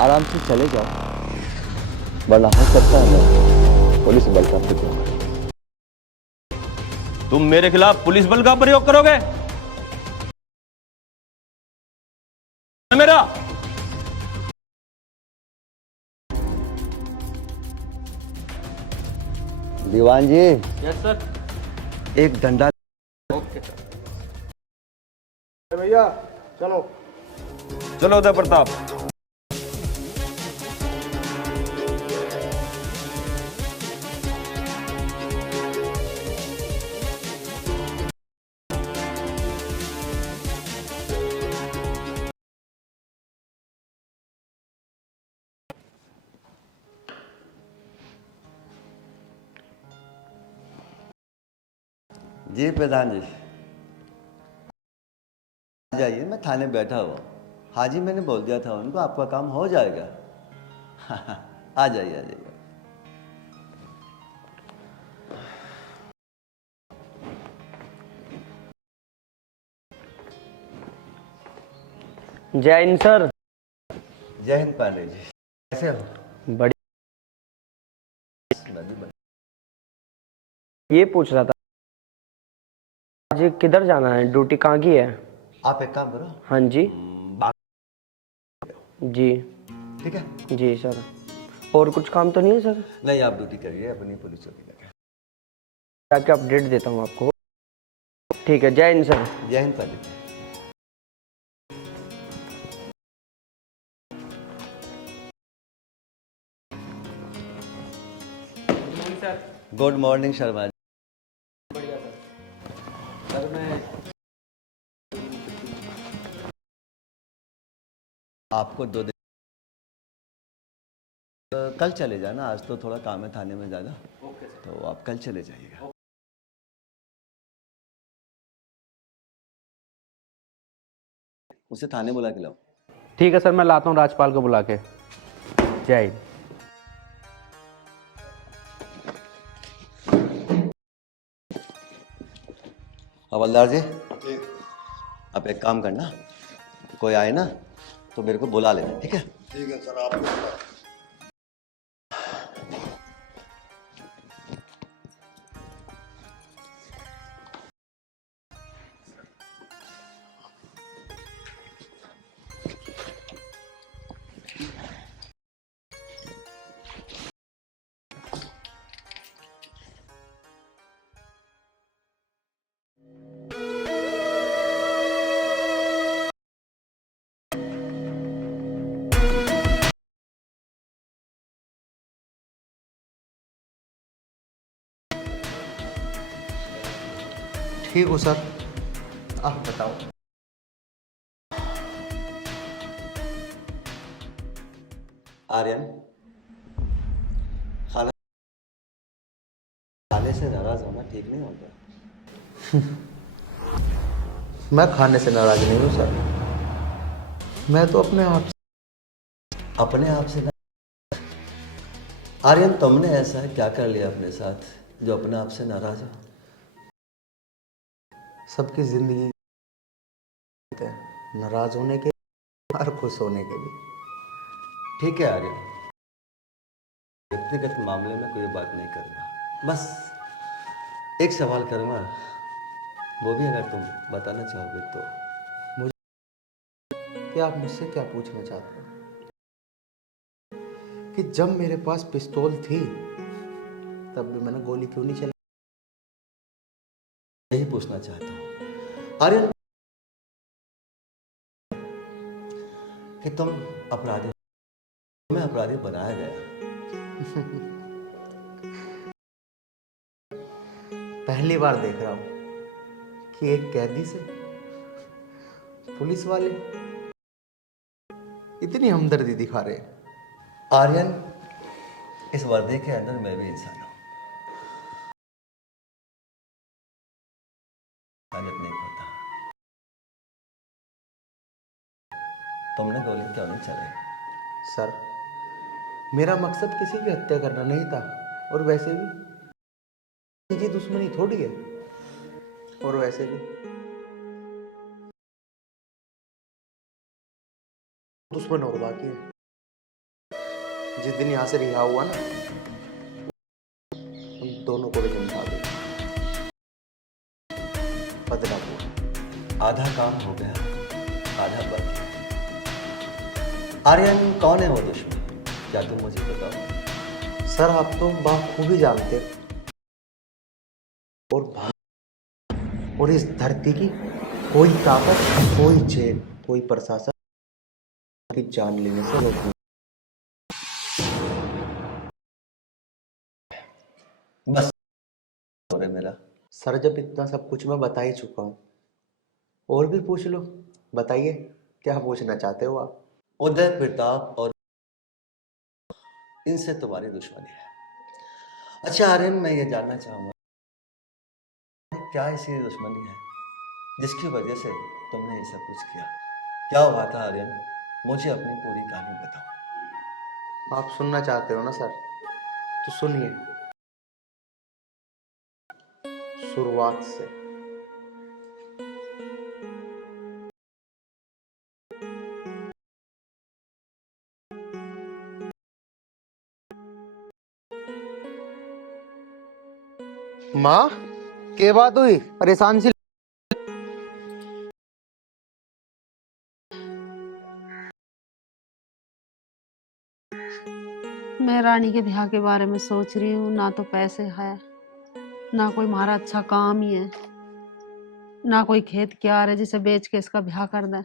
आराम से चले जाओ, वरना हो सकता है मैं पुलिस बल का प्रयोग करूं। तुम मेरे खिलाफ पुलिस बल का प्रयोग करोगे? मेरा दीवान जी। Yes sir. एक डंडा। Okay sir. भैया चलो। चलो उदय प्रताप। जी प्रधान जी, आ जाइए, मैं थाने बैठा हुआ। हाँ जी, मैंने बोल दिया था उनको आपका काम हो जाएगा। आ जाइए आ जाइए। जय हिंद सर। जय हिंद पांडे जी, कैसे हो? बढ़िया। ये पूछ रहा था आज किधर जाना है, ड्यूटी कहाँ की है? आप एक काम करो। हाँ जी। जी ठीक है। जी सर। और कुछ काम तो नहीं है सर? नहीं, आप ड्यूटी करिए अपनी पुलिस चौकी का। जाके अपडेट देता हूँ आपको। ठीक है, जय हिंद सर। जय हिंद पांडे जी। Good morning Sharma ji. बढ़िया सर। मैं आपको 2 दिन कल चले जाना, आज तो थोड़ा काम है थाने में ज़्यादा। Okay sir. तो आप कल चले जाइएगा। उसे थाने बुला के लाओ। ठीक है सर, मैं लाता हूँ राजपाल को बुला के। जय हिंद। हवलदार जी, आप एक काम करना, कोई आए ना तो मेरे को बुला लेना, ठीक है? ठीक है सर, आप ठीक हो सर, आप बताओ। आर्यन, खाने से नाराज होना ठीक नहीं होता। मैं खाने से नाराज नहीं हूँ सर, मैं तो अपने आप से आर्यन, तुमने ऐसा क्या कर लिया अपने साथ जो अपने आप से नाराज हो? सबकी जिंदगी है, नाराज होने के और खुश होने के भी। ठीक है आर्यन, व्यक्तिगत मामले में कोई बात नहीं करूँगा, बस एक सवाल करूँगा, वो भी अगर तुम बताना चाहोगे तो। कि आप मुझसे क्या पूछना चाहते हो? कि जब मेरे पास पिस्तौल थी तब भी मैंने गोली क्यों नहीं चलाई? यही पूछना चाहता हूँ आर्यन, कि तुम अपराधी, तुम्हें अपराधी बनाया गया। पहली बार देख रहा हूं कि एक कैदी से पुलिस वाले इतनी हमदर्दी दिखा रहे हैं। आर्यन, इस वर्दी के अंदर मैं भी इंसान हूं। गलत नहीं होता। तुमने गोली क्यों नहीं चलाई? सर, मेरा मकसद किसी की हत्या करना नहीं था, और वैसे भी निजी दुश्मनी थोड़ी है, और वैसे भी दुश्मन और बाकी है। जिस दिन यहाँ से रिहा हुआ ना, उन दोनों को भी निभा दे। बदलाव आधा काम हो गया, आधा बाकी। आर्यन, कौन है वो दुश्मन? क्या तुम मुझे बताओ? सर, आप तो बाखूबी जानते हो, और इस धरती की कोई ताकत, कोई जेल, कोई प्रशासन की जान लेने से रोक नहीं। बस और मेरा सर, जब इतना सब कुछ मैं बता ही चुका हूँ, और भी पूछ लो। बताइए, क्या पूछना चाहते हो आप? उदय प्रताप और इनसे तुम्हारी दुश्मनी है। अच्छा आर्यन, मैं ये जानना चाहूंगा क्या ऐसी दुश्मनी है जिसकी वजह से तुमने ये सब कुछ किया? क्या हुआ था आर्यन? मुझे अपनी पूरी कहानी बताओ। आप सुनना चाहते हो ना सर, तो सुनिए शुरुआत से। माँ, क्या बात हुई? परेशान सी। मैं रानी के ब्याह के बारे में सोच रही हूँ। ना तो पैसे है, ना कोई हमारा अच्छा काम ही है, ना कोई खेत क्यार है जिसे बेच के इसका ब्याह कर दें।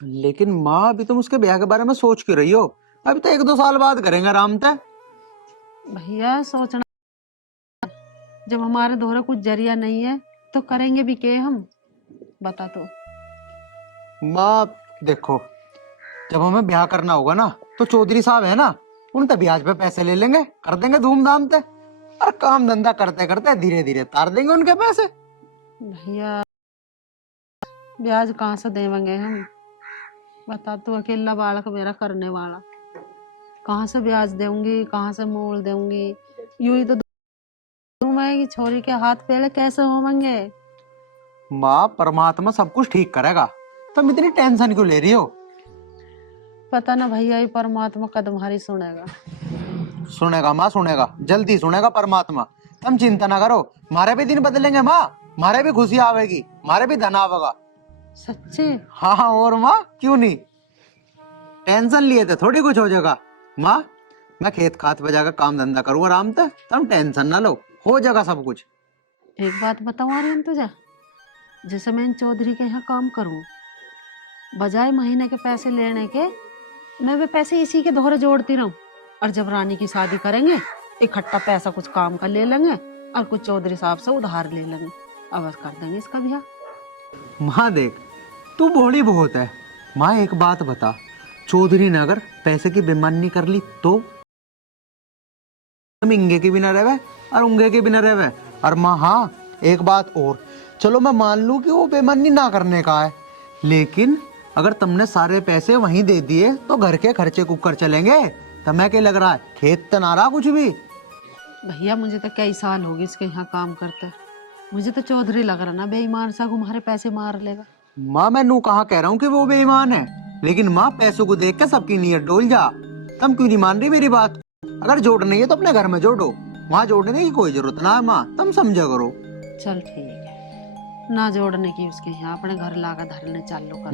लेकिन माँ, अभी तुम उसके ब्याह के बारे में सोच क्यों रही हो? अभी तो 1-2 साल बाद करेंगे आराम से। भैया सोचना, जब हमारे दोहरे कुछ जरिया नहीं है तो करेंगे भी के हम? बता तो। माँ देखो, जब हमें ब्याह करना होगा ना, तो चौधरी साहब है ना, उनसे ब्याज पे पैसे ले लेंगे, कर देंगे धूमधाम से। और काम धंधा करते करते धीरे धीरे तार देंगे उनके पैसे। भैया ब्याज कहाँ से देवेंगे हम? बता तो, अकेला बालक मेरा करने वाला, कहाँ से ब्याज दूंगी, कहाँ से मोल दूंगी? यूं ही तो मैं कि छोरी के हाथ पहले कैसे होंगे? माँ, परमात्मा सब कुछ ठीक करेगा, तुम इतनी टेंशन क्यों ले रही हो? पता ना भैया, ये परमात्मा कद तुम्हारी सुनेगा। सुनेगा माँ, सुनेगा, जल्दी सुनेगा परमात्मा। तुम चिंता ना करो, हमारे भी दिन बदलेंगे माँ, हमारे भी खुशी आवेगी, हमारे भी धन आवेगा। सच्चे? हाँ और माँ, क्यों नहीं? टेंशन लिए थे थोड़ी कुछ हो जाएगा माँ। मैं खेत खात पे जाकर काम धंधा करूँ आराम से, तुम टेंशन ना लो, हो जाएगा सब कुछ। एक बात बताऊँ आर्यन तुझे, जैसे मैं इन चौधरी के यहाँ काम करूँ, बजाय महीने के पैसे लेने के, मैं वे पैसे इसी के दोहरे जोड़ती रहूं, और जब रानी की शादी करेंगे इकट्ठा पैसा कुछ काम का ले लेंगे और कुछ चौधरी साहब से उधार ले लेंगे, अब कर देंगे इसका ब्याह। माँ देख, तू भोली बहुत है। माँ एक बात बता, चौधरी ने अगर पैसे की बेईमानी कर ली तो? हम इंगे के बिना रहे और उंगे के बिना रहे। और माँ हाँ, एक बात और, चलो मैं मान लूं कि वो बेईमानी ना करने का है, लेकिन अगर तुमने सारे पैसे वहीं दे दिए तो घर के खर्चे कुकर चलेंगे। तुम्हें क्या लग रहा है, खेत तो ना रहा कुछ भी? भैया मुझे तो कई साल हो गए इसके यहाँ काम करते, मुझे तो चौधरी लग रहा ना बेईमान सा, तुम्हारे पैसे मार लेगा। माँ मैं नू कहाँ कह रहा हूँ कि वो बेईमान है, लेकिन माँ पैसों को देख के सबकी नीयत डोल जा। तुम क्यों नहीं मान रही मेरी बात? अगर जोड़नी है तो अपने घर में जोड़ो, वहाँ जोड़ने की कोई जरूरत ना है माँ, तुम समझा करो। चल ठीक है, ना जोड़ने की उसके यहाँ, अपने घर लाकर धरने चालू कर,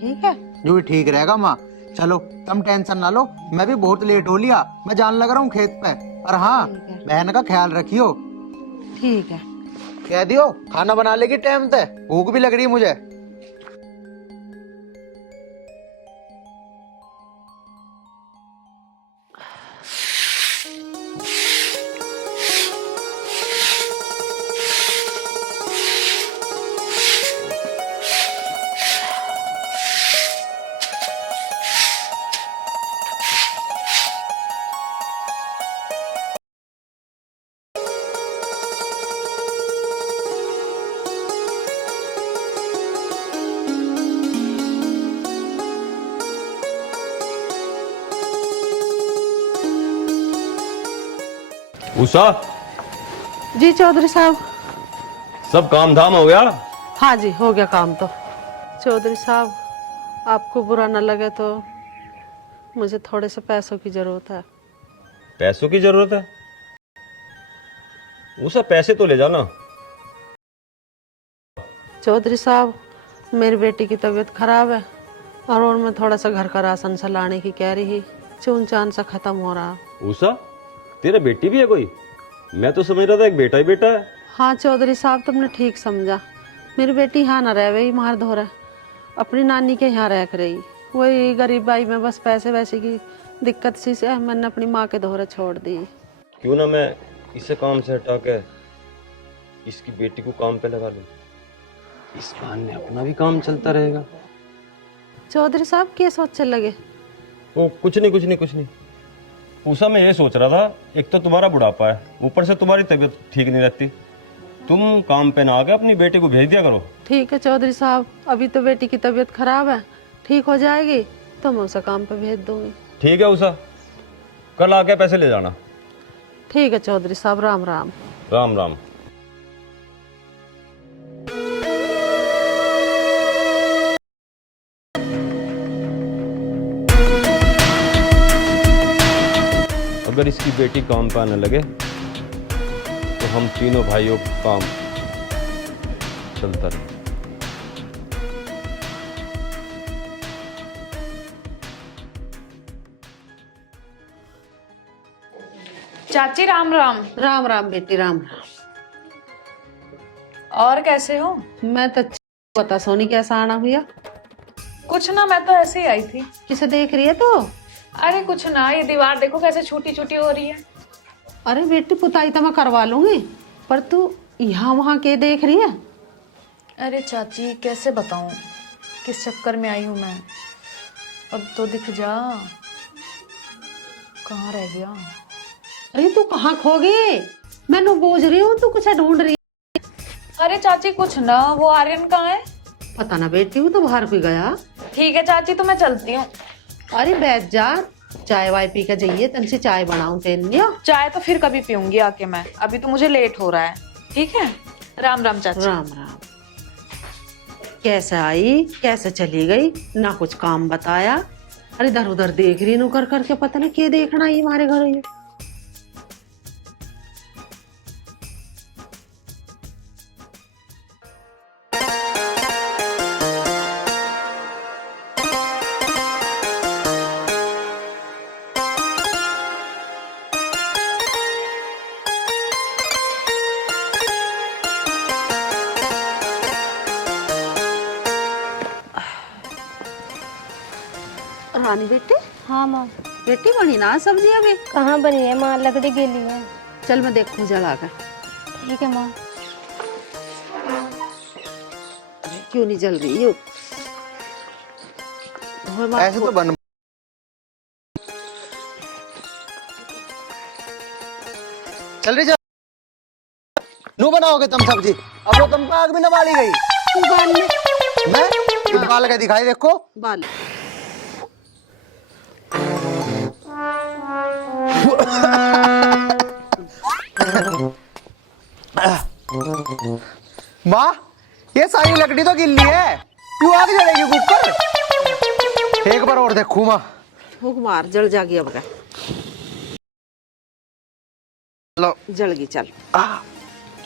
ठीक है? जो भी ठीक रहेगा माँ। चलो तुम टेंशन ना लो, मैं भी बहुत लेट हो लिया, मैं जान लग रहा हूँ खेत पे। और हाँ, बहन का ख्याल रखियो। ठीक है, कह दियो खाना बना लेगी टाइम से, भूख भी लग रही है मुझे। उषा, जी चौधरी साहब। सब काम धाम हो गया? हाँ जी, हो गया काम तो। चौधरी साहब, आपको बुरा न लगे तो मुझे थोड़े से पैसों की जरूरत है। पैसों की जरूरत है? उषा पैसे तो ले जाना। चौधरी साहब, मेरी बेटी की तबीयत खराब है और मैं थोड़ा सा घर का राशन सा लाने की कह रही, चून चान सा खत्म हो रहा। उषा, तेरा बेटी भी है कोई? मैं तो समझ रहा था एक बेटा ही बेटा है। हाँ चौधरी साहब, तुमने ठीक समझा। मेरी बेटी यहाँ न रह वही मार धोरा, अपनी नानी के यहाँ रह रही। वही गरीबाई में बस पैसे वैसे की दिक्कत सी से मैंने अपनी माँ के दोहरे छोड़ दी। क्यों ना मैं इसे काम से हटा के इसकी बेटी को काम पे लगा लूं, इस बहाने अपना भी काम चलता रहेगा। चौधरी साहब क्या सोचने लगे? वो कुछ नहीं। उषा, मैं ये सोच रहा था, एक तो तुम्हारा बुढ़ापा है, ऊपर से तुम्हारी तबीयत ठीक नहीं रहती, तुम काम पे ना आके अपनी बेटी को भेज दिया करो। ठीक है चौधरी साहब, अभी तो बेटी की तबीयत खराब है, ठीक हो जाएगी तो मैं उसे काम पे भेज दूंगी। ठीक है उषा, कल आके पैसे ले जाना। ठीक है चौधरी साहब, राम राम। राम राम। अगर इसकी बेटी काम पे आने लगे तो हम तीनों भाइयों का काम चलता रहे। चाची राम राम। राम राम बेटी, राम राम। और कैसे हो? मैं तो बता सोनी, कैसा आना हुआ? कुछ ना, मैं तो ऐसे ही आई थी। किसे देख रही है तो? अरे कुछ ना, ये दीवार देखो कैसे छोटी छोटी हो रही है। अरे बेटी पुताई तो मैं करवा लूंगी, पर तू यहाँ वहाँ के देख रही है? अरे चाची कैसे बताऊं किस चक्कर में आई हूँ मैं। अब तो दिख जा, कहाँ रह गया? अरे तू कहाँ खो गई? मैं नो बोझ रही हूँ, तू कुछ ढूंढ रही है। अरे चाची कुछ ना, वो आर्यन कहाँ है? पता ना बेटी, वो तो बाहर कोई गया। ठीक है चाची, तो मैं चलती हूँ। अरे बैठ जा, चाय वाय पी के जाइए, तन से चाय बनाऊं तेन। चाय तो फिर कभी पीऊंगी आके मैं, अभी तो मुझे लेट हो रहा है। ठीक है, राम राम चाची। राम राम। कैसे आई, कैसे चली गई, ना कुछ काम बताया। अरे इधर उधर देख रही नु कर करके, पता नहीं क्या देखना आई हमारे घर। ये रानी बेटी। हाँ माँ। बेटी बनी ना सब्जी अभी? कहाँ बनी है माँ, लकड़ी गली है। चल मैं देखूं जला कर। ठीक है माँ। अरे क्यों नहीं जल रही हो? ऐसे तो बन चल रही जा। नू बनाओगे तुम सब्जी? अब वो तुम आग भी न बाली गई। तू बाल ले। मैं बाल के दिखाई देखो। बाल। माँ ये सारी लकड़ी तो गिल्ली है, क्यों आग जलेगी कुकर? एक बार और देखू माँ। फूक मार, जल जागी अब का। लो जल गई, चल।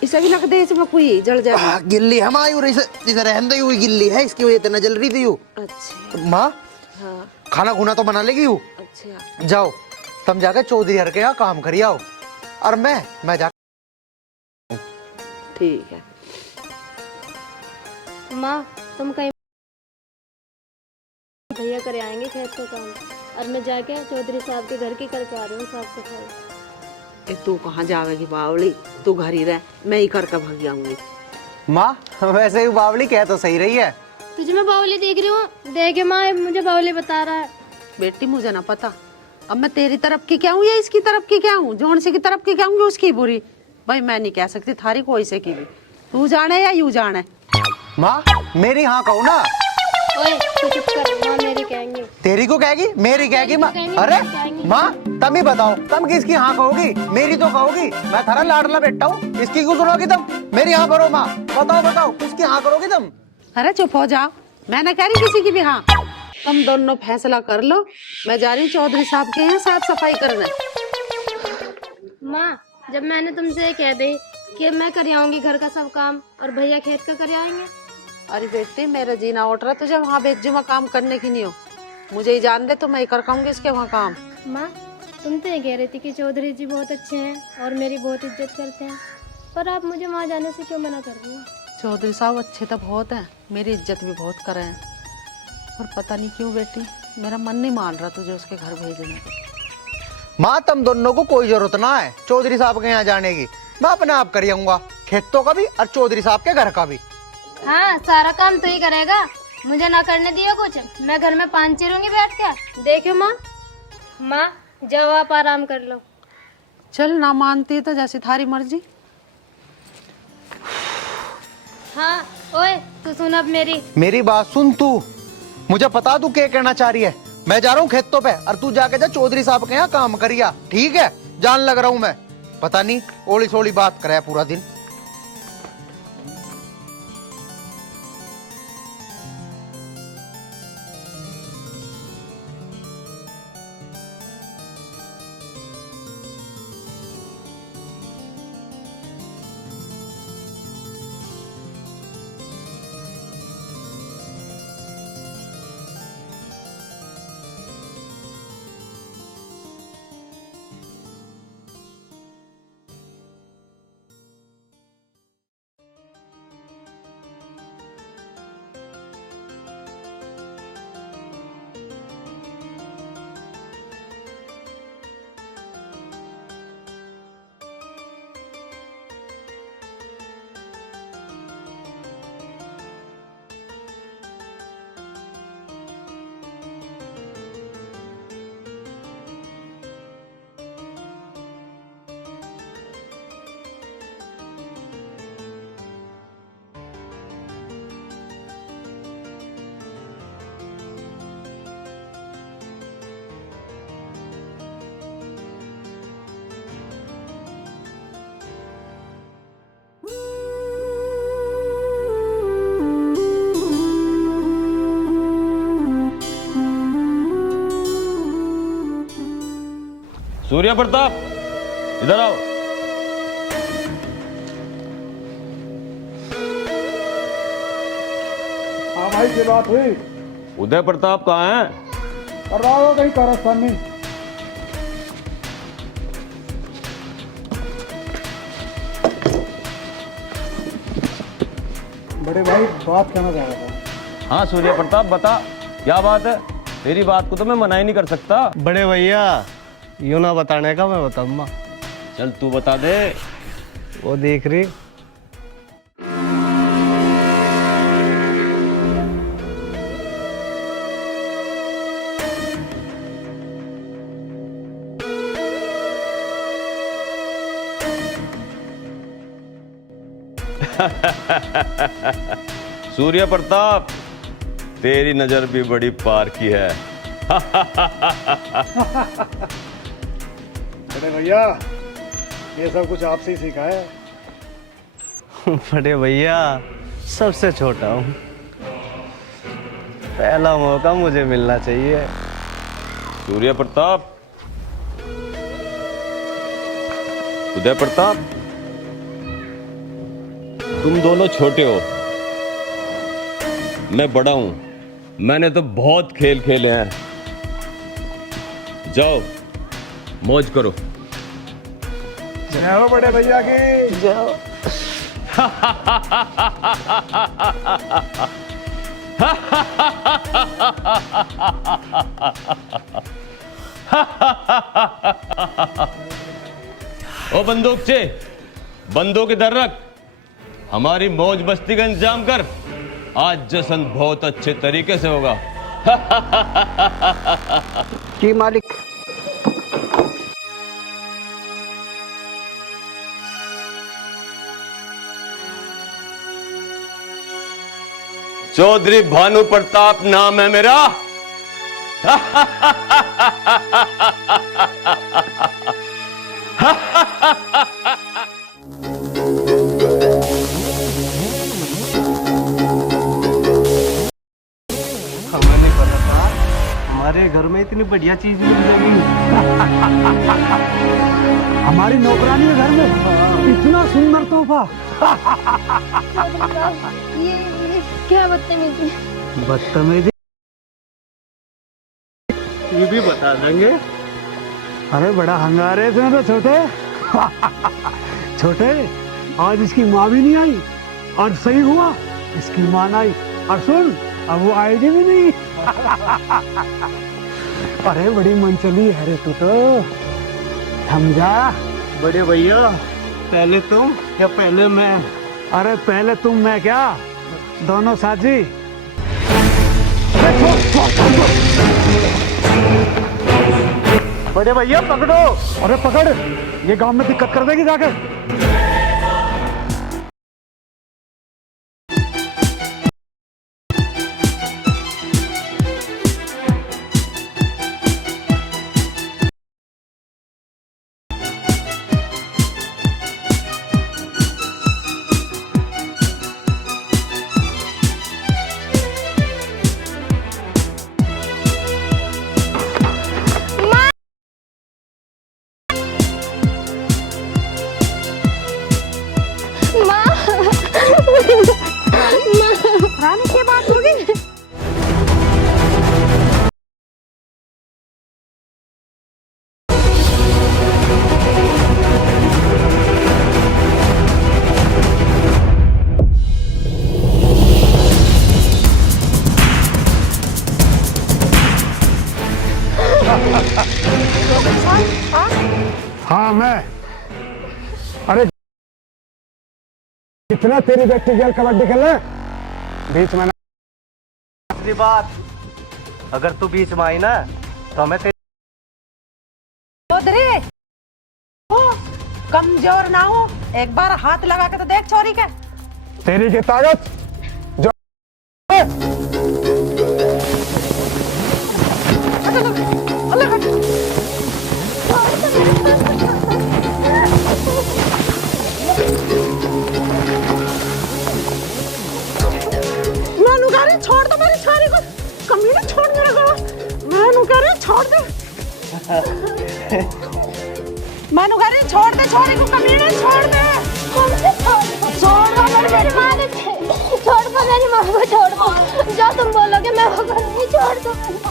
इसे भी लग दे, इसमें कोई जल जाएगी। गिल्ली है माँ, जिसे रहने हुई गिल्ली है, इसकी वजह से न जल रही थी यू। अच्छा माँ हाँ। खाना खुना तो बना लेगी यू। अच्छा जाओ तुम जाकर चौधरी हर के यहाँ काम करिए आओ, और मैं जा। ठीक है माँ, तुम कहीं भैया करे आएंगे खेत का काम, और मैं जाके चौधरी साहब के घर की करके आ रही हूँ साफ सफाई। तू कहाँ जाएगी बावली, तू घर ही रह, मैं ही करके भाग जाऊंगी। माँ वैसे ही बावली कह तो सही रही है। तुझे मैं बावली देख रही हूँ, देखे माँ मुझे बावली बता रहा है। बेटी मुझे ना पता, अब मैं तेरी तरफ की क्या हूँ या इसकी तरफ की क्या हूँ, जोन से की तरफ की क्या हूँ उसकी बुरी। भाई मैं नहीं कह सकती थारी कोई से की भी, तू जाने या यू जाने। माँ मेरी हाँ कहूँ ना। ओए तू चुप कर, माँ मेरी कहेंगी। तेरी को कहेगी, मेरी कहेगी माँ? अरे माँ तुम ही बताओ, तुम किसकी हाँ कहोगी? मेरी तो कहोगी, मैं थारा लाडला बेटा हूँ, इसकी क्यों सुनोगी तुम? मेरी हाँ करो माँ, बताओ बताओ किसकी हाँ करोगी तुम? अरे चुप हो जाओ, मैं ना कह रही किसी की भी हाँ। तुम दोनों फैसला कर लो, मैं जा रही हूँ चौधरी साहब के यहाँ साफ सफाई करने। माँ जब मैंने तुमसे कह दी कि मैं कर आऊंगी घर का सब काम और भैया खेत का कर आएंगे। अरे बेटी मेरा जीना उठ रहा, तुझे वहाँ भेजू मैं काम करने की नहीं हो, मुझे ही जान दे तो मैं ही कर पाऊंगी इसके वहाँ काम। माँ तुम तो ये कह रही थी कि चौधरी जी बहुत अच्छे हैं और मेरी बहुत इज्जत करते हैं, पर आप मुझे वहाँ जाने से क्यों मना कर रही हो? चौधरी साहब अच्छे तो बहुत हैं, मेरी इज्जत भी बहुत करे हैं, पर पता नहीं क्यों बेटी मेरा मन नहीं मान रहा तुझे उसके घर भेजने को। माँ तुम दोनों को कोई जरूरत ना है चौधरी साहब के यहाँ जाने की, मैं अपने आप कर आऊंगा, खेतों का भी और चौधरी साहब के घर का भी। हाँ सारा काम तो ही करेगा, मुझे ना करने दियो कुछ, मैं घर में पान चिरूंगी बैठ के। देखो माँ, माँ जाओ आप आराम कर लो। चल ना मानती तो जैसी थारी मर्जी। हाँ ओए तू सुन अब मेरी। मेरी बात सुन तू, मुझे पता तू क्या कहना चाह रही है। मैं जा रहा हूँ खेतों पे और तू जाके जा चौधरी साहब के यहाँ काम करिया, ठीक है? जान लग रहा हूँ मैं। पता नहीं ओली सोली बात करे पूरा दिन। सूर्य प्रताप, इधर आओ। हाँ भाई, की बात हुई? उदय प्रताप कहाँ है? कर रहा होगा कहीं कारस्तान में। बड़े भाई बात कहना चाह रहा था। हाँ सूर्य प्रताप बता, क्या बात है? तेरी बात को तो मैं मना ही नहीं कर सकता। बड़े भैया यूं ना बताने का, मैं बताऊंगा। चल तू बता दे। वो देख रही सूर्य प्रताप, तेरी नजर भी बड़ी पार की है। बड़े भैया ये सब कुछ आपसे ही सीखा है। बड़े भैया सबसे छोटा हूँ, पहला मौका मुझे मिलना चाहिए। सूर्य प्रताप, उदय प्रताप, तुम दोनों छोटे हो, मैं बड़ा हूं। मैंने तो बहुत खेल खेले हैं। जाओ मौज करो। जय हो बड़े भैया की। जय हो। ओ बंदूक से बंदूक इधर रख, हमारी मौज मस्ती का इंतजाम कर। आज जश्न बहुत अच्छे तरीके से होगा। जी मालिक। चौधरी भानु प्रताप नाम है मेरा। हमें नहीं पता था हमारे घर में इतनी बढ़िया चीज मिल जाएगी। हमारी नौकरानी के घर में इतना सुंदर तोहफा। ये क्या बदतमीजी। बदतमीजी ये भी बता देंगे। अरे बड़ा हंगारे इसमें तो छोटे। छोटे आज इसकी माँ भी नहीं आई और सही हुआ इसकी माँ आई। और सुन अब वो आएगी भी नहीं। अरे बड़ी मनचली है रे तू तो, समझा? बड़े भैया पहले तुम या पहले मैं? अरे पहले तुम मैं क्या, दोनों साथी। बड़े भैया पकड़ो। अरे पकड़, ये गांव में दिक्कत कर देगी जाकर। रानी की बात होगी। हाँ मैं। अरे कितना तेरी व्यक्ति गेल कबड्डी खेलने बीच में दूसरी बात, अगर तू बीच में आई ना तो मैं चौधरी कमजोर ना हो, एक बार हाथ लगा के तो देख चोरी के। तेरी की ताकत जो छोड़ दो मेरी सारी को, कमीने छोड़ मेरा गला। मैं कह रही छोड़ दे, मैं कह रही छोड़ दे, छोरी को कमीने छोड़ दे। छोड़ दो मेरी माँ ने, छोड़ दो मेरी माँ को, छोड़ दो। जो तुम बोलोगे मैं वो करूँगी, छोड़ दो, छोड़ दो।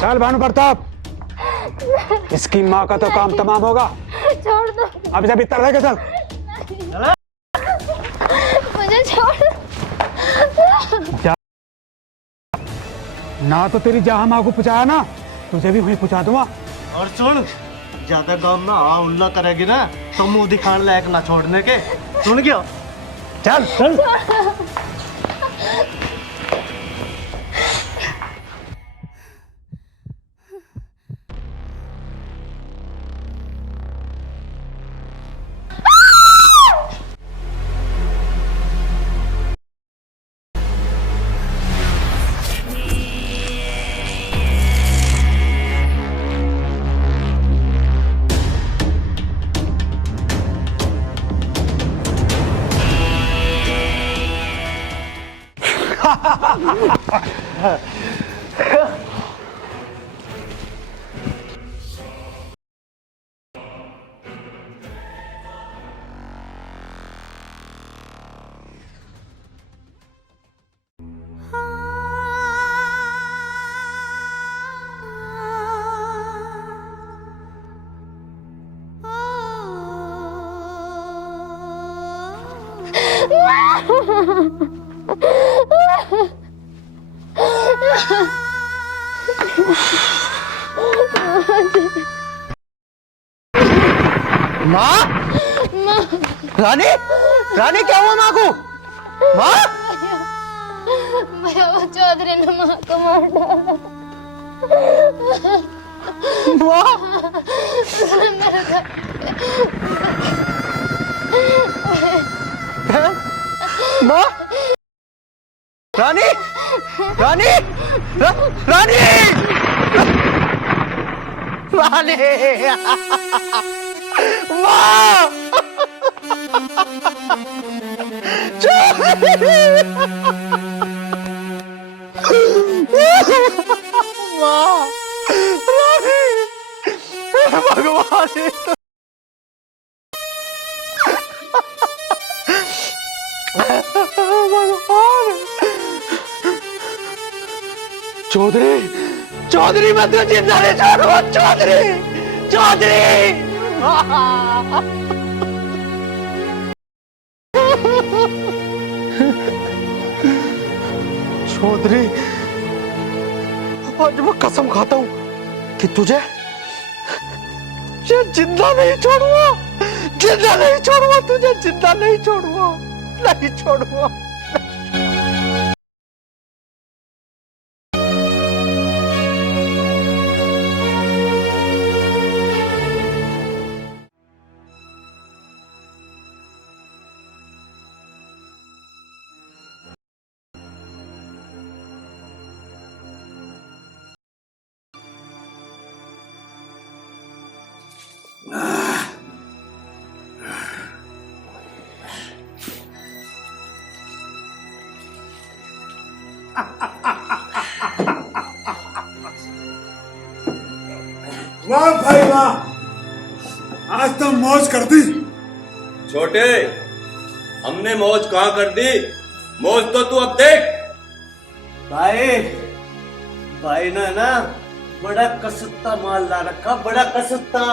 चल भानु प्रताप, इसकी माँ का तो काम तमाम होगा। छोड़ दो, अब जब इतना रहेगा चल। मुझे छोड़ जा। ना तो तेरी जहां माँ को पुचाया ना, तुझे भी वहीं पुचा दूंगा। और सुन, ज्यादा काम ना आ उल्ला करेगी ना तो मुंह दिखाने लायक ना छोड़ने के, सुन गया? चल चल। माँ, रानी, रानी क्या हुआ माँ को? माँ, मैं वो चौधरी ने माँ को मार डाला। उसने मेरे माँ, रानी, रानी, रानी, रानी, माँ, माँ, रानी, भगवान चौधरी, चौधरी मैं तुझे जिंदा नहीं छोड़ूंगा, चौधरी, चौधरी। चौधरी, आज मैं कसम खाता हूँ कि तुझे जिंदा नहीं छोड़ूंगा, जिंदा नहीं छोड़ूंगा, तुझे जिंदा नहीं छोड़ूंगा, नहीं छोड़ूंगा। वाह भाई वाह, आज तो मौज कर दी। छोटे, हमने मौज कहाँ कर दी, मौज तो तू अब देख। भाई भाई ने ना बड़ा कसुत्ता माल ला रखा, बड़ा कसुत्ता।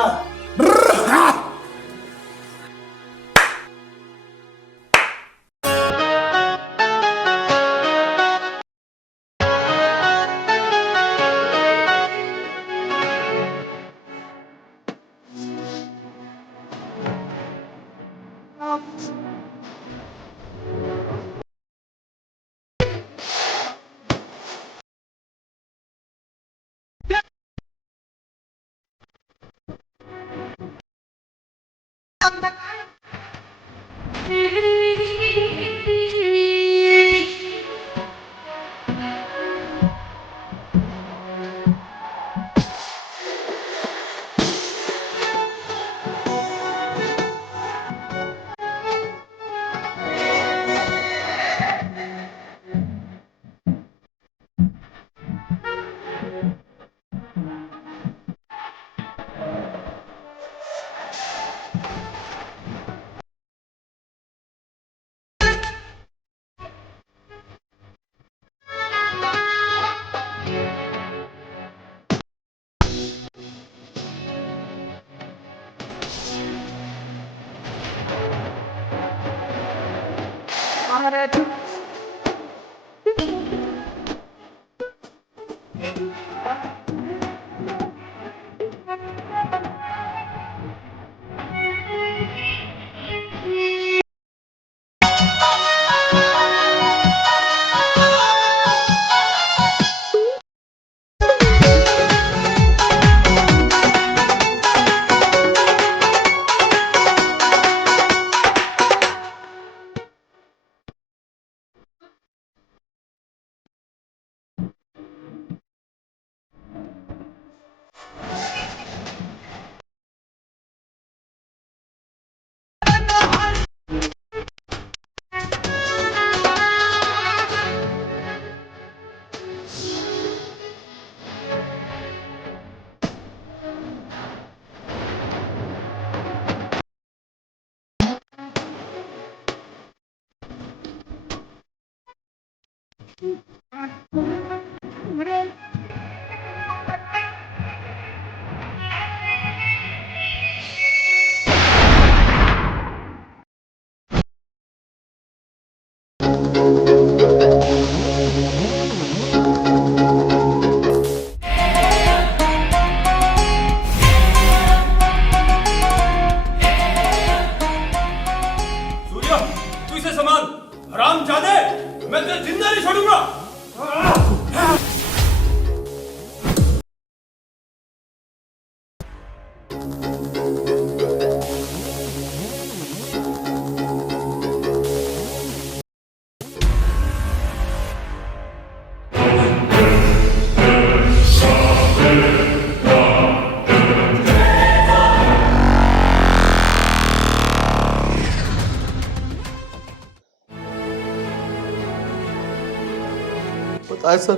पता है सर,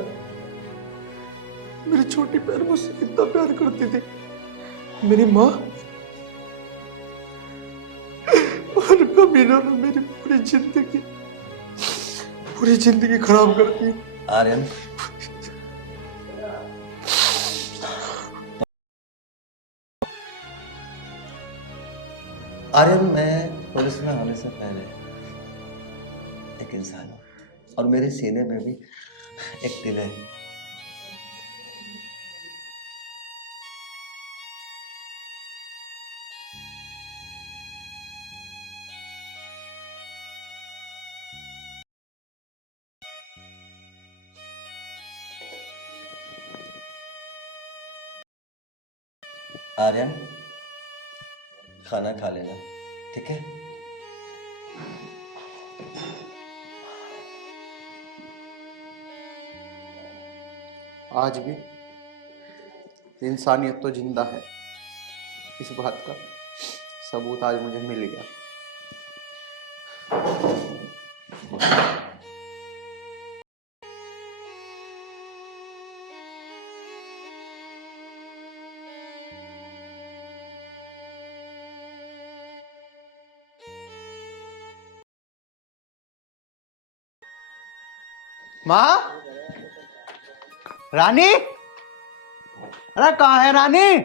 मेरी छोटी बहन मुझसे कितना प्यार करती थी। मेरी माँ और कमीनों ने मेरी पूरी जिंदगी खराब कर दी। आर्यन, आर्यन, मैं पुलिस में आने से पहले एक इंसान हूं और मेरे सीने में भी एक दिल है। आर्यन, खाना खा लेना, ठीक है? आज भी इंसानियत तो जिंदा है, इस बात का सबूत आज मुझे मिल गया। माँ, रानी, अरे कहाँ है रानी?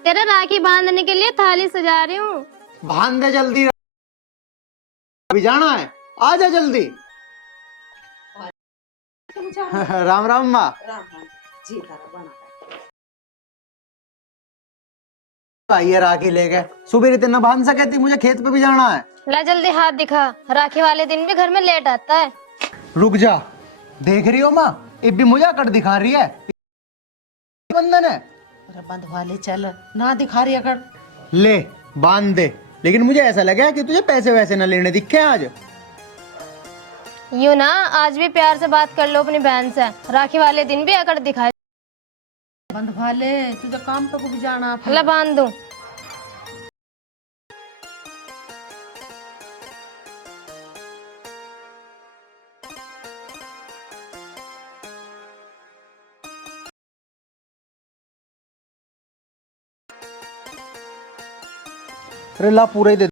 तेरा राखी बांधने के लिए थाली सजा रही हूँ। बांध दे जल्दी, अभी जाना है, आ जा जल्दी। राम राम माँ। आइए राखी लेके, सुबह इतना बांध सके थी, मुझे खेत पे भी जाना है। ला जल्दी हाथ दिखा, राखी वाले दिन भी घर में लेट आता है। रुक जा, देख रही हो माँ, ये भी मुझे अकड़ दिखा रही है। बंधन है, अरे बंधवा ले चल, ना दिखा रही अकड़। ले बांध दे, लेकिन मुझे ऐसा लगा कि तुझे पैसे वैसे न लेने दिखे आज। यूँ ना, आज भी प्यार से बात कर लो अपनी बहन से, राखी वाले दिन भी अकड़ दिखाए। बंधवा ले, तुझे काम पे को भी जाना। ला बांध दूं। अरे ला पूरा ही दे।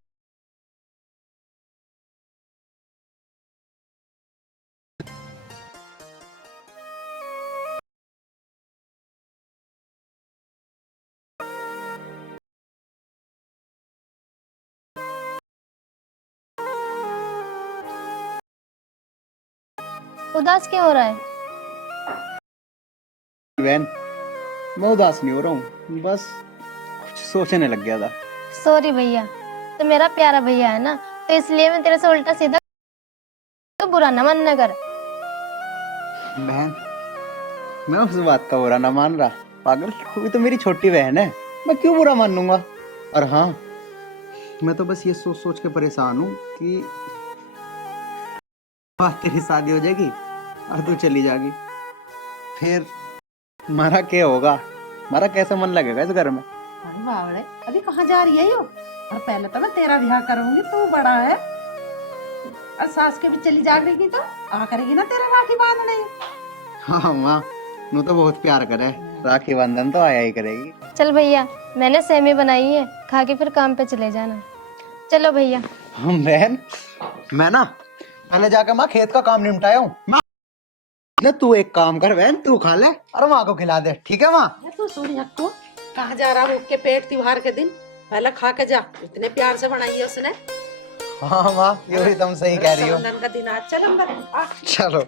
उदास क्यों हो रहा है? बहन, मैं उदास नहीं हो रहा हूँ, बस कुछ सोचने लग गया था। सॉरी भैया, तो मेरा प्यारा भैया है ना, तो इसलिए मैं तेरे से उल्टा सीधा, तो बुरा न मानना कर। बहन, मैं उस बात का बुरा ना मान रहा, पागल, तू भी तो मेरी छोटी बहन है, मैं क्यों बुरा मानूंगा। और हाँ, मैं तो बस ये सोच सोच के परेशान हूँ कि तेरी शादी हो जाएगी और तू चली जाएगी, फिर हमारा क्या होगा, हमारा कैसा मन लगेगा इस घर में। अरे बावड़े, अभी कहाँ जा रही है यो? और पहले तो मैं तेरा ब्याह करूंगी, तू बड़ा है, और सास के भी चली जाएगी तो आ करेगी ना तेरा राखी बांधने। हाँ माँ, नू तो बहुत प्यार करे, राखी बंधन तो आया ही करेगी। चल भैया, मैंने सेमी बनाई है, खा के फिर काम पे चले जाना। चलो भैया। हम बहन, मैं ना पहले जाकर माँ खेत का काम निपटाया हूँ। ना तू एक काम कर बहन, तू खा ले और माँ को खिला दे, ठीक है माँ? तू सुन हक्को, कहाँ जा रहा भूख के पेट त्योहार के दिन, पहले खा के जा, इतने प्यार से बनाई है उसने। हाँ माँ, ये भी तुम सही कह रही हो। रक्षाबंधन का दिन आज, चल अंदर आ। चलो।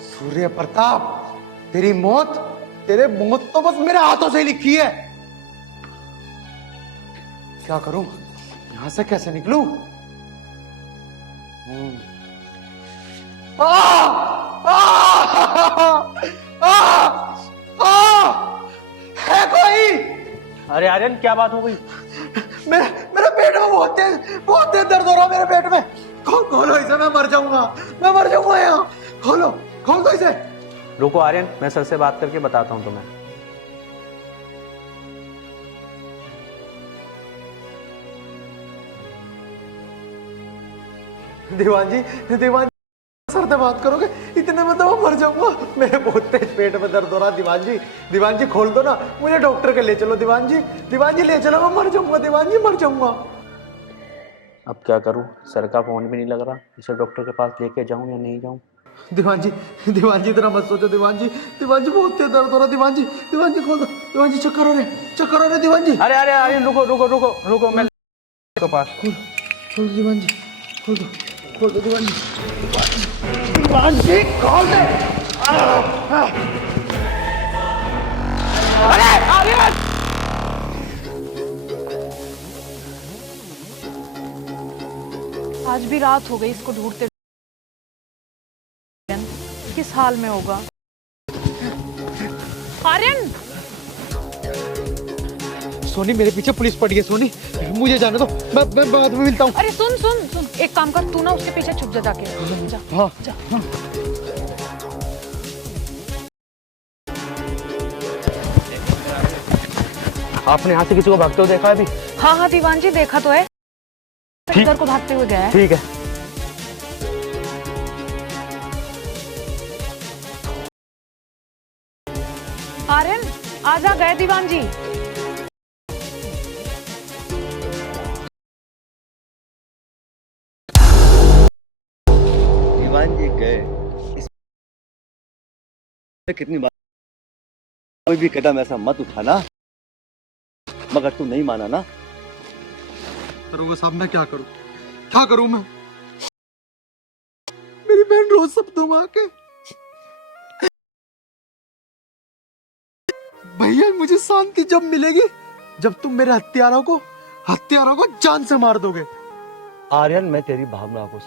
सूर्य प्रताप, तेरी मौत तो बस मेरे हाथों से ही लिखी है। क्या करूं, यहां से कैसे निकलूं? है कोई? अरे आर्यन, क्या बात हो गई? मेरे पेट में बहुत तेज दर्द हो रहा है, मेरे पेट में। खोलो इसे, मैं मर जाऊंगा यहाँ। खोल दो इसे। रुको आर्यन, मैं सर से बात करके बताता हूँ तुम्हें। दीवान जी, सर से बात करोगे? इतने में तो मैं मर जाऊंगा, मेरे बहुत तेज पेट में दर्द हो रहा। दीवान जी खोल दो ना, मुझे डॉक्टर के ले चलो। दीवान जी ले चलो, मैं मर जाऊंगा। दीवान जी मर जाऊंगा। अब क्या करूँ, सर का फोन भी नहीं लग रहा, इसे डॉक्टर के पास लेके जाऊँ या नहीं जाऊँ? दीवान जी इतना मत सोचो। दीवान जी बहुत तेज दर्द हो रहा। दीवान जी खोल दो। दीवान जी चक्कर हो रहे दीवान जी। अरे आर्यन, रुको, मैं तो पास खोल दो दीवान जी, खोल दो दीवान जी, खोल दे। अरे आर्यन! आज भी रात हो गई इसको ढूंढते, किस हाल में होगा। आर्यन! सोनी, मेरे पीछे पुलिस पड़ी है। सोनी, मुझे जाने दो, मैं बाद में मिलता हूँ। अरे सुन, एक काम कर, तू ना उसके पीछे छुप जा, जाके जा। हाँ। आपने यहाँ से किसी को भागते हुए देखा है अभी? हाँ हाँ दीवान जी, देखा तो है, ठीक। इधर को भागते हुए गया है। ठीक है। आर्यन आजा, गए दीवान जी। दीवान जी गए, कितनी बार कोई भी कदम ऐसा मत उठाना, मगर तू नहीं माना ना। दरोगा साहब मैं क्या करूं मैं? मेरी बहन रोज सपनों में आके, भैया मुझे शांति जब मिलेगी जब तुम मेरे हत्यारों को जान से मार दोगे। आर्यन, मैं तेरी भावना को,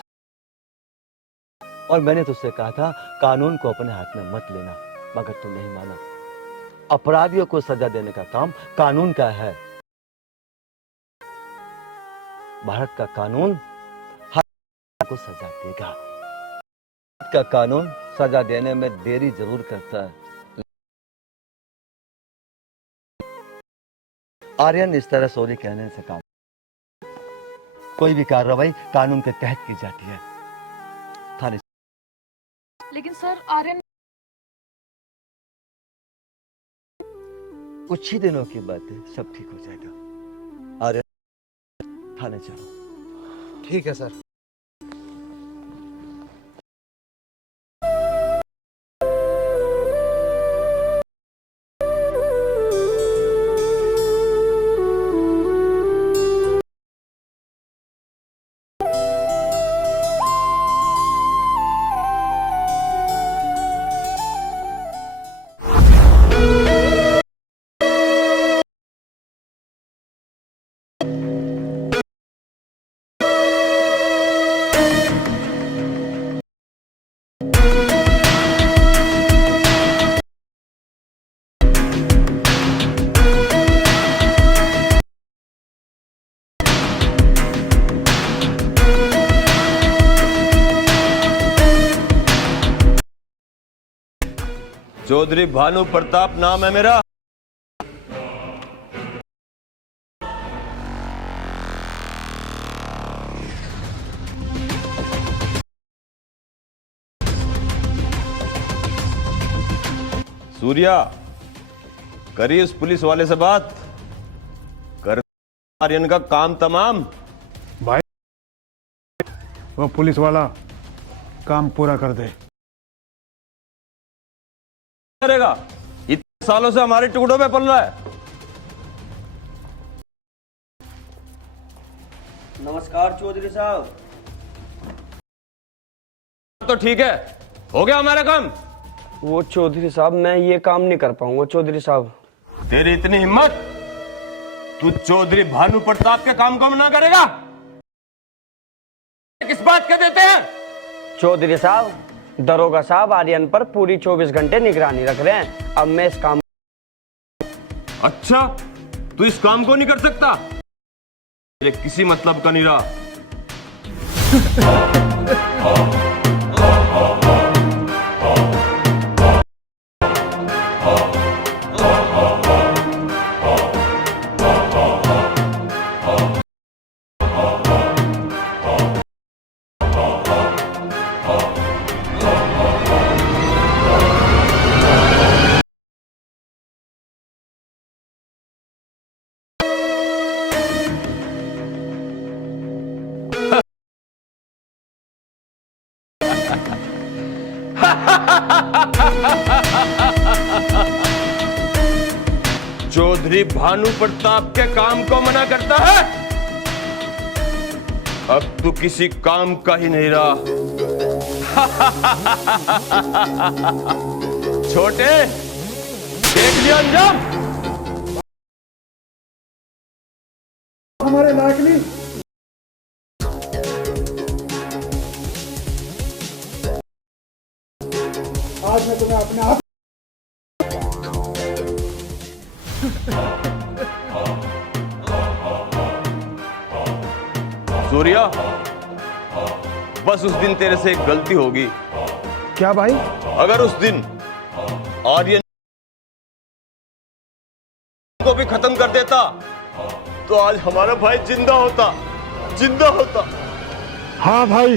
और मैंने तुझसे कहा था कानून को अपने हाथ में मत लेना, मगर तू नहीं माना। अपराधियों को सजा देने का काम कानून का है। भारत का कानून हर को सजा देगा। भारत का कानून सजा देने में देरी जरूर करता है। आर्यन, इस तरह सॉरी कहने से काम, कोई भी कार्रवाई कानून के तहत की जाती है। थाने। लेकिन सर आर्यन, कुछ ही दिनों की बात है, सब ठीक हो जाएगा। आर्यन, थाने चलो। ठीक है सर। चौधरी भानु प्रताप नाम है मेरा। सूर्या, करिए उस पुलिस वाले से बात कर, आर्यन का काम तमाम। भाई वो पुलिस वाला काम पूरा कर दे। करेगा, इतने सालों से हमारे टुकड़ों पे पल रहा है। नमस्कार चौधरी साहब। तो ठीक है, हो गया हमारा काम। वो चौधरी साहब, मैं ये काम नहीं कर पाऊंगा चौधरी साहब। तेरी इतनी हिम्मत, तू चौधरी भानु प्रताप के काम को मना करेगा? किस बात के देते हैं? चौधरी साहब, दरोगा साहब आर्यन पर पूरी 24 घंटे निगरानी रख रहे हैं। अब मैं इस काम। अच्छा, तू इस काम को नहीं कर सकता? ये किसी मतलब का नहीं रहा। चौधरी भानु प्रताप के काम को मना करता है? अब तू किसी काम का ही नहीं रहा। छोटे, देख लिया अंजाम। हमारे लायक नहीं। आज मैं तुम्हें अपने आप सूर्या, बस उस दिन तेरे से एक गलती होगी। क्या भाई? अगर उस दिन आर्यन को भी खत्म कर देता तो आज हमारा भाई जिंदा होता, जिंदा होता। हाँ भाई,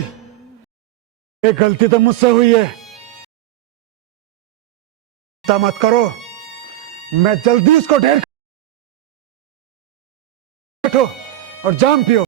ये गलती तो मुझसे हुई है, चिंता मत करो, मैं जल्दी उसको ढेर बैठो और जाम पियो।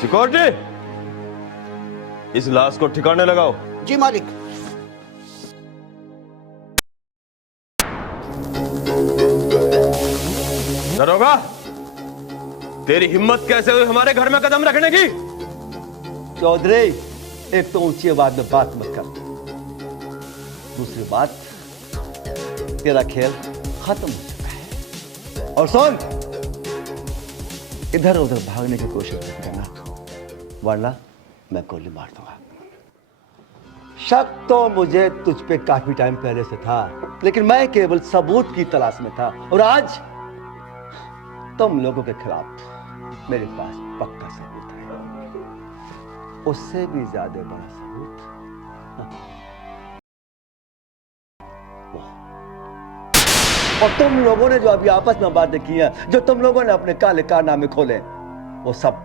सिक्योरिटी, इस लाश को ठिकाने लगाओ। जी मालिक। दरोगा, तेरी हिम्मत कैसे हुई हमारे घर में कदम रखने की? चौधरी, एक तो ऊंची आवाज में बात मत कर, दूसरी बात, तेरा खेल खत्म हो चुका है। और सुन, इधर उधर भागने की कोशिश मत करना, वरना मैं गोली मार दूंगा। शक तो मुझे तुझ पे काफी टाइम पहले से था, लेकिन मैं केवल सबूत की तलाश में था, और आज तुम लोगों के खिलाफ मेरे पास पक्का सबूत है, उससे भी ज्यादा बड़ा सबूत और तुम लोगों ने जो अभी आपस में बातें की हैं, जो तुम लोगों ने अपने काले कारनामे खोले, वो सब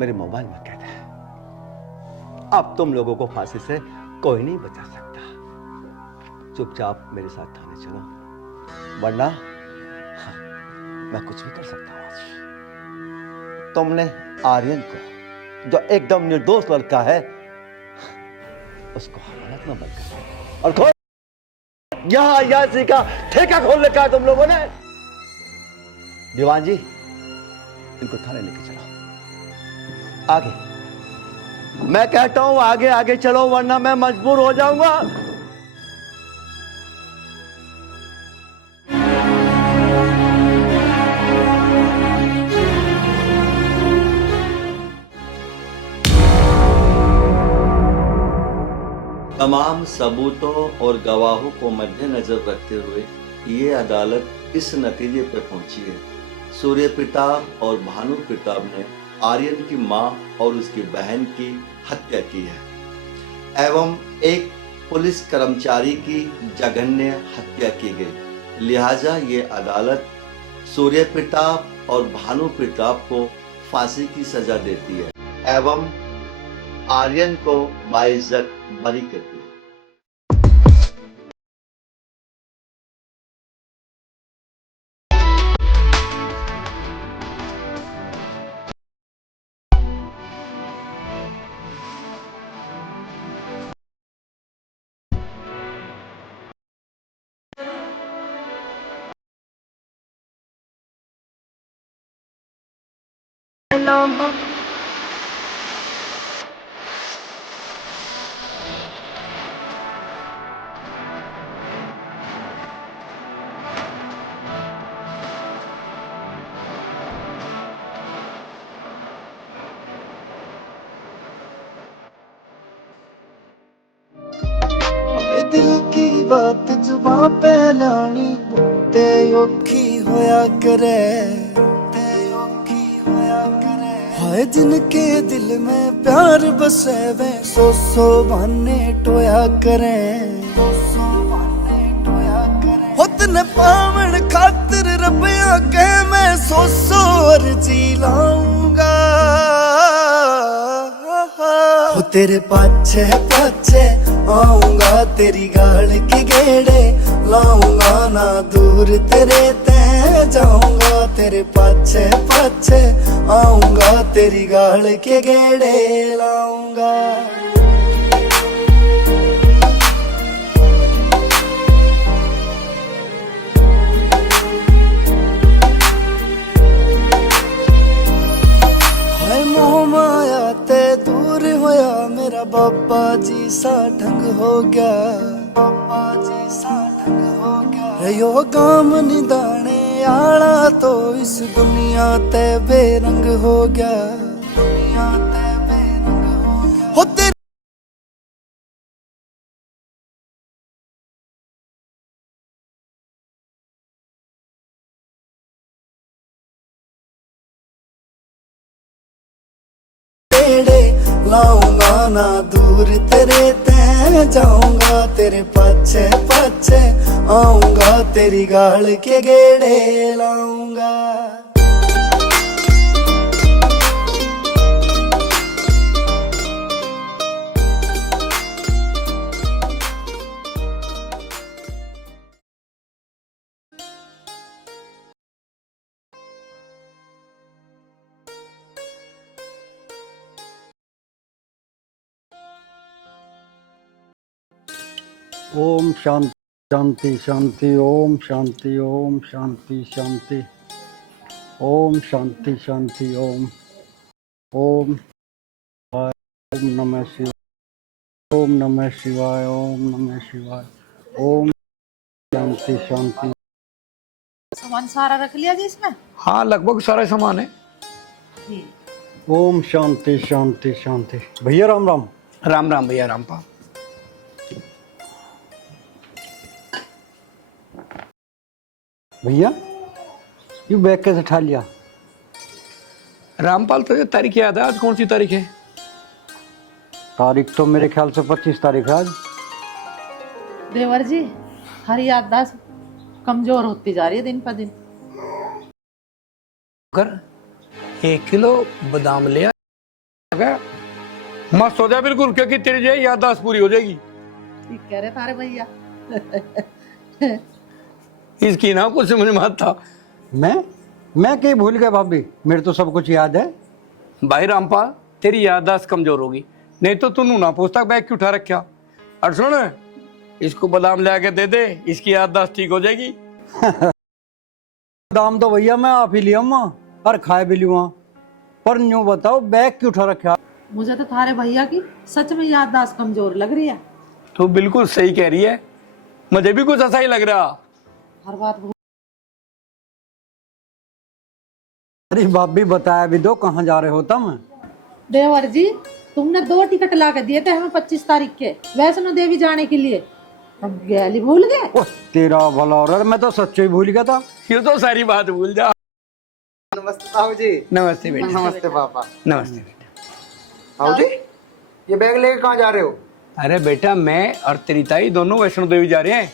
मेरे मोबाइल में कैद है। अब तुम लोगों को फांसी से कोई नहीं बचा सकता। चुपचाप मेरे साथ थाने चलो, वरना मैं कुछ भी कर सकता हूं। आज तुमने आर्यन को, जो एकदम निर्दोष लड़का है, उसको हवालात में बंद कर दिया और खोल यहां अयाशी का ठेका खोलने का तुम लोगों ने। दीवान जी, इनको थाने लेके चलो, आगे। मैं कहता हूं आगे आगे चलो, वरना मैं मजबूर हो जाऊंगा। तमाम सबूतों और गवाहों को मद्देनजर रखते हुए ये अदालत इस नतीजे पर पहुंची है, सूर्य प्रताप और भानु प्रताप ने आर्यन की मां और उसकी बहन की हत्या की है, एवं एक पुलिस कर्मचारी की जघन्य हत्या की गई। लिहाजा ये अदालत सूर्य प्रताप और भानु प्रताप को फांसी की सजा देती है एवं आर्यन को बाइज्जत बरी करती है। दिल की बात जुबां पे लानी ते औखी होया करे, हाय जिनके दिल में प्यार बसे वे सौ बहाने टोया करे, होतन पावन खातिर रबिया के मैं सौ अर्जी लाऊंगा। हो तेरे पाछे पाछे आऊंगा, तेरी गाल की गेड़े लाऊंगा, ना दूर तेरे ते जाऊंगा, तेरे पाछे पाछे आऊंगा, तेरी गाल के गेड़े लाऊंगा। हाय मोह माया ते दूर होया, मेरा बाबा जी सा ढंग हो गया, बाबा जी सा ढंग हो गया। यो गाम निदाने आला तो इस दुनिया ते बेरंग हो गया, दुनिया ते बेरंग हो गया। हो तेरी लाऊंगा ना दूर तेरे ते जाऊंगा, तेरे पीछे पीछे आऊंगा, तेरी गाल के गेड़े लाऊंगा। ओम शांति शांति, ओम शांति, ओम शांति शांति, ओम शांति शांति, ओम ओम ओम नमः शिवाय, ओम नमः शिवाय, ओम नमः शिवाय, ओम शांति शांति। सामान सारा रख लिया जी इसमें? हाँ, लगभग सारा सामान है। ओम शांति शांति शांति। भैया राम राम। राम राम भैया, रामपाल। भैया ये बैग कैसे उठा लिया? रामपाल तुझे तारीख याद है? आज कौन सी तारीख है? तारीख तो मेरे ख्याल से 25 तारीख है आज। देवर जी, हरी याददाश्त कमजोर होती जा रही है दिन पर दिन। कर 1 किलो बादाम ले आ, मस्त हो जाए बिल्कुल, क्योंकि तेरी जो याददाश्त पूरी हो जाएगी। ठीक कह रहे तारे भैया। इसकी ना कुछ समझ में आता। मैं कहीं भूल गया भाभी, मेरे तो सब कुछ याद है। भाई रामपाल, तेरी याददाश्त कमजोर होगी, नहीं तो तू ना पूछता बैग क्यों उठा रखा। और सुन, इसको बादाम ले आके दे दे, इसकी याददाश्त ठीक हो जाएगी। बादाम तो भैया मैं आप ही लिया और खाए भी लूँ, पर यूँ बताओ बैग क्यों उठा रखा? मुझे तो थारे भैया की सच में याददाश्त कमजोर लग रही है। तू बिल्कुल सही कह रही है, मुझे भी कुछ ऐसा ही लग रहा। हर बात अरे भाभी बताया भी दो, कहाँ जा रहे हो तुम? देवर जी, तुमने 2 टिकट ला के दिए थे हमें 25 तारीख के वैष्णो देवी जाने के लिए, अब गैली भूल गए। तेरा भला हो रहा, मैं तो सच्चे ही भूल गया था। ये तो सारी बात भूल जा। नमस्ते साहू जी। नमस्ते बेटा। नमस्ते पापा। नमस्ते बेटा। साहू जी, ये बैग लेके कहाँ जा रहे हो? अरे बेटा, मैं और तेरी ताई दोनों वैष्णो देवी जा रहे हैं,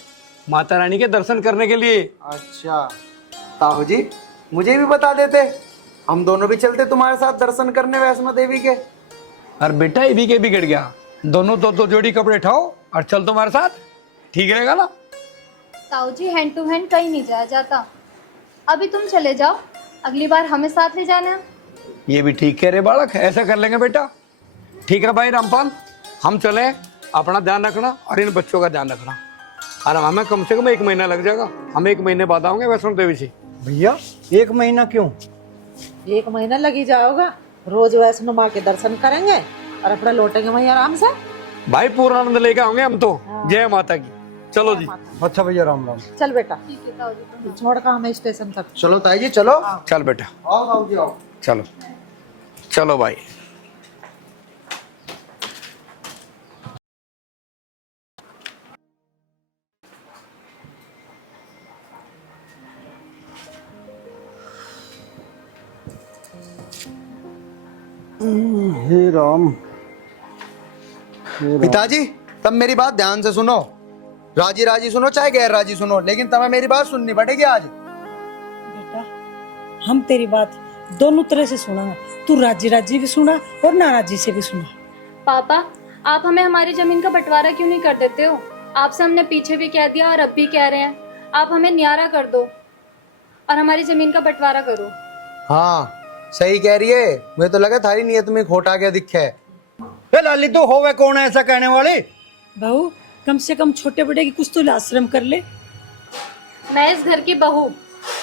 माता रानी के दर्शन करने के लिए। अच्छा साहू जी, मुझे भी बता देते, हम दोनों भी चलते तुम्हारे साथ दर्शन करने वैष्णो देवी के। और बेटा ये भी के बिगड़ गया, दोनों दो जोड़ी कपड़े उठाओ और चल तुम्हारे साथ, ठीक रहेगा ना? ताऊ जी, हैंड टू हैंड कहीं नहीं जाया जाता, अभी तुम चले जाओ, अगली बार हमें साथ ले जाना। ये भी ठीक कह रहे बालक, ऐसा कर लेंगे बेटा। ठीक है भाई रामपाल, हम चले, अपना ध्यान रखना और इन बच्चों का ध्यान रखना। और हमें कम से कम 1 महीना लग जाएगा, हम 1 महीने बाद आएंगे वैष्णो देवी से। भैया 1 महीना क्यों? 1 महीना लगी जाओगा, रोज वैष्णो माँ के दर्शन करेंगे और अपना लौटेंगे वहीं आराम से। भाई पूरा आनंद लेके आओगे हम तो। जय माता की। चलो जी। अच्छा भैया, राम राम। चल बेटा, छोड़ का हमें स्टेशन तक। चलो ताई जी, चलो। चल बेटा, आओ साहू जी, आओ। चलो चलो भाई। हे राम। पिताजी, तब मेरी बात ध्यान से सुनो, राजी राजी सुनो चाहे गैर राजी सुनो, लेकिन तुम्हें मेरी बात सुननी पड़ेगी आज। बेटा, हम तेरी बात दोनों तरह से सुना, तू राजी राजी भी सुना और नाराजी से भी सुना। पापा, आप हमें हमारी जमीन का बंटवारा क्यों नहीं कर देते हो? आपसे हमने पीछे भी कह दिया और अब भी कह रहे हैं, आप हमें न्यारा कर दो और हमारी जमीन का बंटवारा करो। हाँ सही कह रही है, मुझे तो लगा थारी नियत में खोट आ गया दिखे। लाली तो होवे कौन है ऐसा कहने वाली? बहू, कम से कम छोटे बड़े की कुछ तो आश्रम कर ले। मैं इस घर की बहू,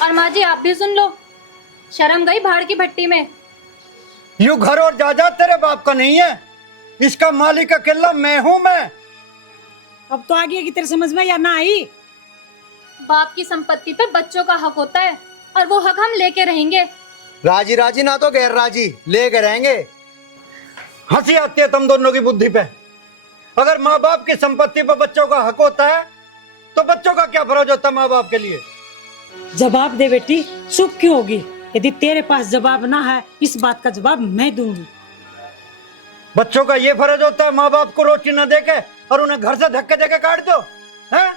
और माँ जी आप भी सुन लो, शर्म गई भाड़ की भट्टी में। यू घर और जायदाद तेरे बाप का नहीं है, इसका मालिक अकेला मैं हूँ। मैं अब तो आ गया कि तेरे समझ में या ना आई? बाप की संपत्ति पे बच्चों का हक होता है, और वो हक हम लेके रहेंगे। राजी राजी ना तो गैर राजी लेके रहेंगे। हंसी आती है तुम दोनों की बुद्धि पे। अगर माँ बाप की संपत्ति पर बच्चों का हक होता है तो बच्चों का क्या फर्ज होता है माँ बाप के लिए? जवाब दे बेटी, चुप क्यों होगी? यदि तेरे पास जवाब ना है, इस बात का जवाब मैं दूंगी। बच्चों का ये फर्ज होता है माँ बाप को रोटी न देके और उन्हें घर से धक्के देके काट दो, हैं?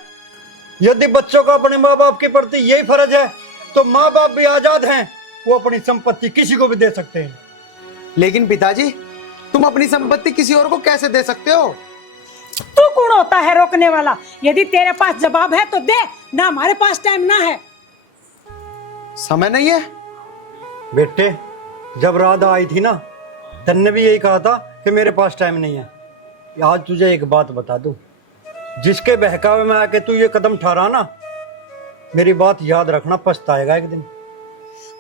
यदि बच्चों का अपने माँ बाप के प्रति यही फर्ज है तो माँ बाप भी आजाद हैं, वो अपनी संपत्ति किसी को भी दे सकते हैं। लेकिन पिताजी, तुम अपनी संपत्ति किसी और को कैसे दे सकते हो? तू कौन होता है रोकने वाला? यदि तेरे पास जवाब है तो दे, ना हमारे पास टाइम ना है। समय नहीं है? बेटे, जब राधा आई थी ना, तन्ने भी यही कहा था कि मेरे पास टाइम नहीं है। आज तुझे एक बात बता दूं, जिसके बहकावे में आके तू ये कदम ठहरा ना, मेरी बात याद रखना, पछताएगा एक दिन।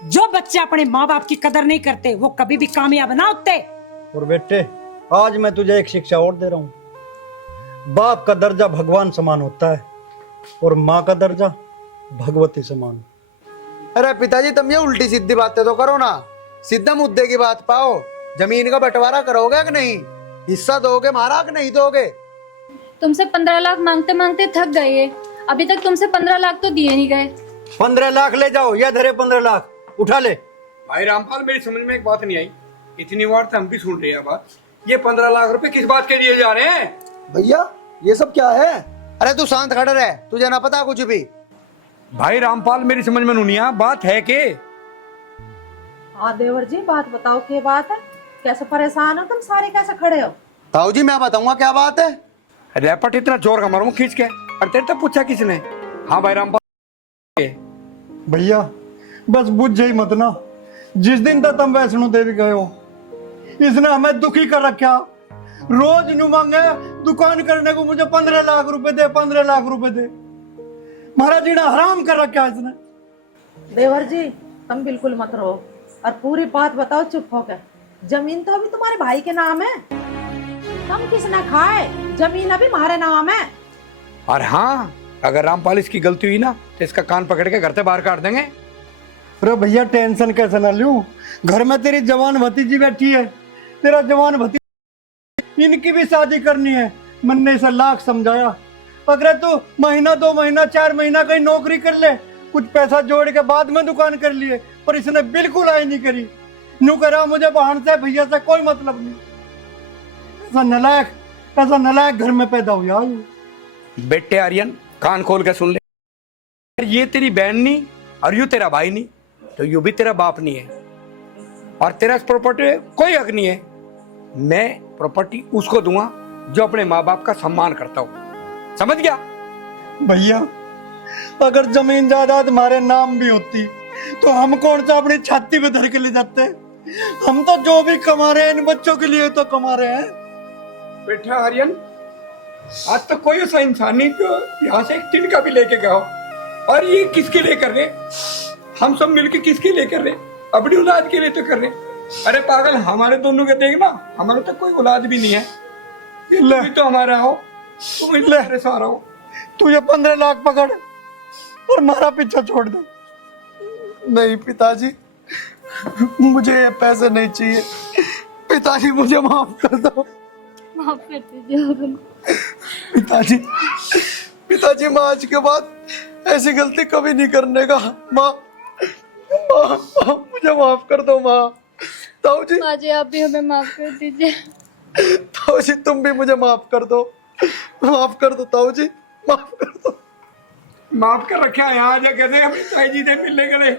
जो बच्चे अपने माँ बाप की कदर नहीं करते वो कभी भी कामयाब ना होते। और बेटे, आज मैं तुझे एक शिक्षा और दे रहा हूँ। बाप का दर्जा भगवान समान होता है और माँ का दर्जा भगवती समान। अरे पिताजी, तुम ये उल्टी सीधी बातें तो करो ना, सीधा मुद्दे की बात पाओ। जमीन का बंटवारा करोगे कि नहीं? हिस्सा दोगे मारा कि नहीं दोगे? तुमसे 15 लाख मांगते मांगते थक गए ये। अभी तक तुमसे 15 लाख तो दिए नहीं गए। 15 लाख ले जाओ, या धरे 15 लाख उठा ले। भाई रामपाल, मेरी समझ में एक बात नहीं आई। इतनी बार तो हम भी सुन रहे हैं बात, ये 15 लाख रुपए किस बात के लिए जा रहे हैं? भैया, ये सब क्या है? अरे तू शांत खड़ा रह, तुझे ना पता कुछ भी। भाई रामपाल, मेरी समझ में नहीं आया, बात है के? हाँ देवर जी, बात बताओ क्या बात है? कैसे परेशान हो तुम सारे, कैसे खड़े हो? ताऊ जी, मैं बताऊंगा क्या बात है। रैपट इतना जोर का मारूं खींच के, और तेरे तो पूछा किसने? हाँ भाई रामपाल। भैया बस बुझ जाई मत ना, जिस दिन तक तुम वैष्णो देवी गए हो इसने हमें दुखी कर रखा। रोज नु मांगे दुकान करने को मुझे 15 लाख रुपए दे, 15 लाख रुपए दे। महाराज जीना हराम कर रखा इसने। देवर जी तुम बिल्कुल मत रहो और पूरी बात बताओ चुप होकर। जमीन तो अभी तुम्हारे भाई के नाम है, तुम किसने खाए? जमीन अभी हमारे नाम है। और हाँ, अगर रामपाल इसकी गलती हुई ना तो इसका कान पकड़ के घर से बाहर काट देंगे। अरे भैया टेंशन कैसे ना लूं, घर में तेरी जवान भतीजी बैठी है, तेरा जवान भतीजी, इनकी भी शादी करनी है। मैंने इसे लाख समझाया, अगर तू महीना 2 महीना 4 महीना कहीं नौकरी कर ले, कुछ पैसा जोड़ के बाद में दुकान कर लिए, पर इसने बिल्कुल आई नहीं करी। न्यू करा मुझे बहन से भैया से कोई मतलब नहीं। ऐसा नलायक घर में पैदा हुआ। बेटे आर्यन, कान खोल के सुन ले, ये तेरी बहन नहीं और यू तेरा भाई नहीं, तो यू भी तेरा बाप नहीं है और तेरा इस प्रॉपर्टी में कोई हक नहीं है। मैं प्रॉपर्टी उसको दूंगा जो अपने माँ बाप का सम्मान करता हो, समझ गया? भैया अगर जमीन जायदाद हमारे नाम भी होती तो हम कौन सा अपनी छाती पे धर के ले जाते? हम तो जो भी कमा रहे हैं इन बच्चों के लिए तो कमा रहे हैं। बेटा आर्यन, आज तक कोई ऐसा इंसान नहीं जो यहाँ से एक तिनका भी लेके गया हो। और ये किसके लिए कर रहे? हम सब मिलके किसके लिए कर रहे? अपनी औलाद के लिए तो कर रहे। अरे पागल, हमारे दोनों के देखना, हमारे तो कोई औलाद भी नहीं है, ये भी तो हमारा हो, तुम इतने सारा हो। तू ये 15 लाख पकड़ और हमारा पीछा छोड़ दे। नहीं पिताजी, मुझे ये पैसे नहीं चाहिए। पिताजी मुझे माफ कर दो। माफ कर दीजिए पिताजी, पिताजी मैं आज के बाद ऐसी गलती कभी नहीं करने का। माँ, मुझे माफ कर दो माँ। ताऊ जी, माँ जी आप भी हमें माफ कर दीजिए। ताऊ जी तुम भी मुझे माफ कर दो, माफ कर दो ताऊ जी, माफ कर दो। माफ कर रखे है यहाँ जा कहते अपनी ताई जी से मिलने के लिए।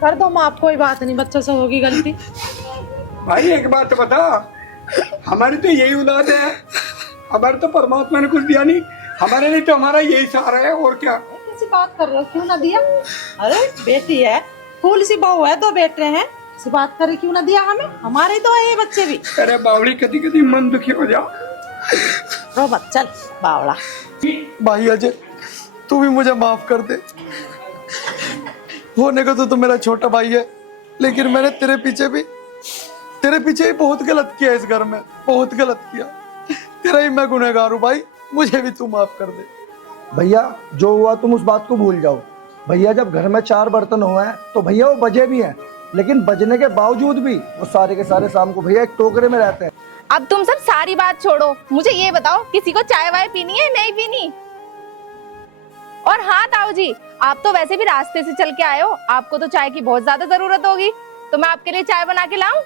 कर दो माफ, कोई बात नहीं, बच्चों से होगी गलती। भाई एक बात तो बता, हमारी तो यही औलाद है, हमारे तो परमात्मा ने कुछ दिया नहीं, हमारे लिए तो हमारा यही सहारा है, और क्या? कैसी बात कर रहे हो, क्यों ना दिया? अरे बेटी है, फूल सी बहू है, 2 बेटे हैं, इसी बात करे क्यों ना दिया हमें? हमारे तो है ये बच्चे भी। अरे बावड़ी, कभी कभी मन दुखी हो जा। रो मत, चल बावड़ा। भाई अजय, तू भी मुझे माफ कर दे। होने को तो तू मेरा छोटा भाई है, लेकिन मैंने तेरे पीछे ही बहुत गलत किया इस घर में, बहुत गलत किया। तेरा ही मैं गुनहगार हूँ भाई, मुझे भी तू माफ कर दे। भैया जो हुआ तुम उस बात को भूल जाओ। भैया जब घर में 4 बर्तन हुए हैं तो भैया वो बजे भी हैं, लेकिन बजने के बावजूद भी वो सारे के सारे शाम को भैया एक टोकरे में रहते हैं। अब तुम सब सारी बात छोड़ो, मुझे ये बताओ किसी को चाय वाय पीनी है नहीं पीनी? और हाँ ताऊ जी, आप तो वैसे भी रास्ते से चल के आए हो, आपको तो चाय की बहुत ज्यादा जरूरत होगी, तो मैं आपके लिए चाय बना के लाऊं?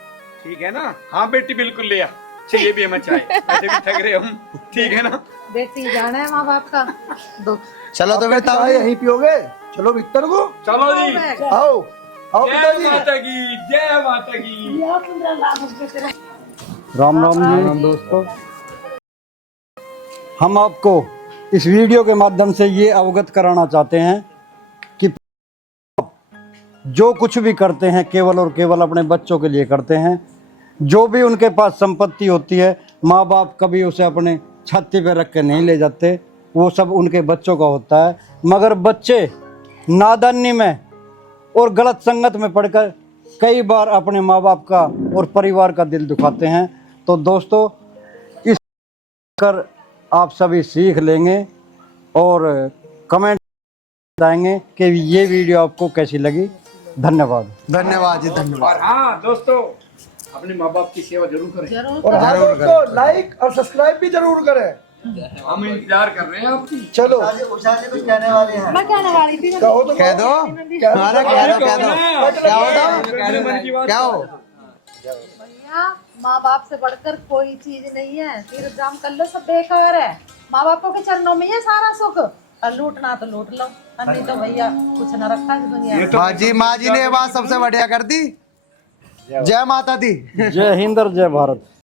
ठीक है ना? हाँ बेटी बिल्कुल ले आ, चाहिए भी हमें चाय, वैसे भी थक रहे हम, ठीक है ना? बेटी जाना है माँ बाप का दुख। चलो तो बेटा यहीं पियोगे, चलो भीतर को। चलो जी, आओ आओ जय पिताजी। माता की, जय माता की। राम राम जी। राम दोस्तों, हम आपको इस वीडियो के माध्यम से ये अवगत कराना चाहते हैं कि जो कुछ भी करते हैं केवल और केवल अपने बच्चों के लिए करते हैं। जो भी उनके पास संपत्ति होती है, माँ बाप कभी उसे अपने छाती पे रख के नहीं ले जाते, वो सब उनके बच्चों का होता है। मगर बच्चे नादानी में और गलत संगत में पड़कर कई बार अपने माँ बाप का और परिवार का दिल दुखाते हैं। तो दोस्तों, इस कर आप सभी सीख लेंगे और कमेंट बताएंगे कि ये वीडियो आपको कैसी लगी। धन्यवाद। धन्यवाद जी, धन्यवाद। और हाँ दोस्तों, अपने माँ बाप की सेवा जरूर करें और हाँ दोस्तों, लाइक और सब्सक्राइब भी जरूर करें। हम इंतजार कर रहे हैं आपकी। चलो उषा जी कुछ कहने वाले हैं। मैं कहने वाली थी ना, कहो तो कह दो। अरे कह दो क्या हो? क्या हो? भैया माँ बाप से बढ़कर कोई चीज नहीं है, तीर्थ धाम कर लो सब बेकार है। माँ बापों के चरणों में है सारा सुख, और लूटना तो लूट लो, नहीं तो भैया कुछ न रखा है दुनिया में। माँ जी ने ये बात सबसे बढ़िया कर दी। जय माता दी। जय हिंद और जय भारत।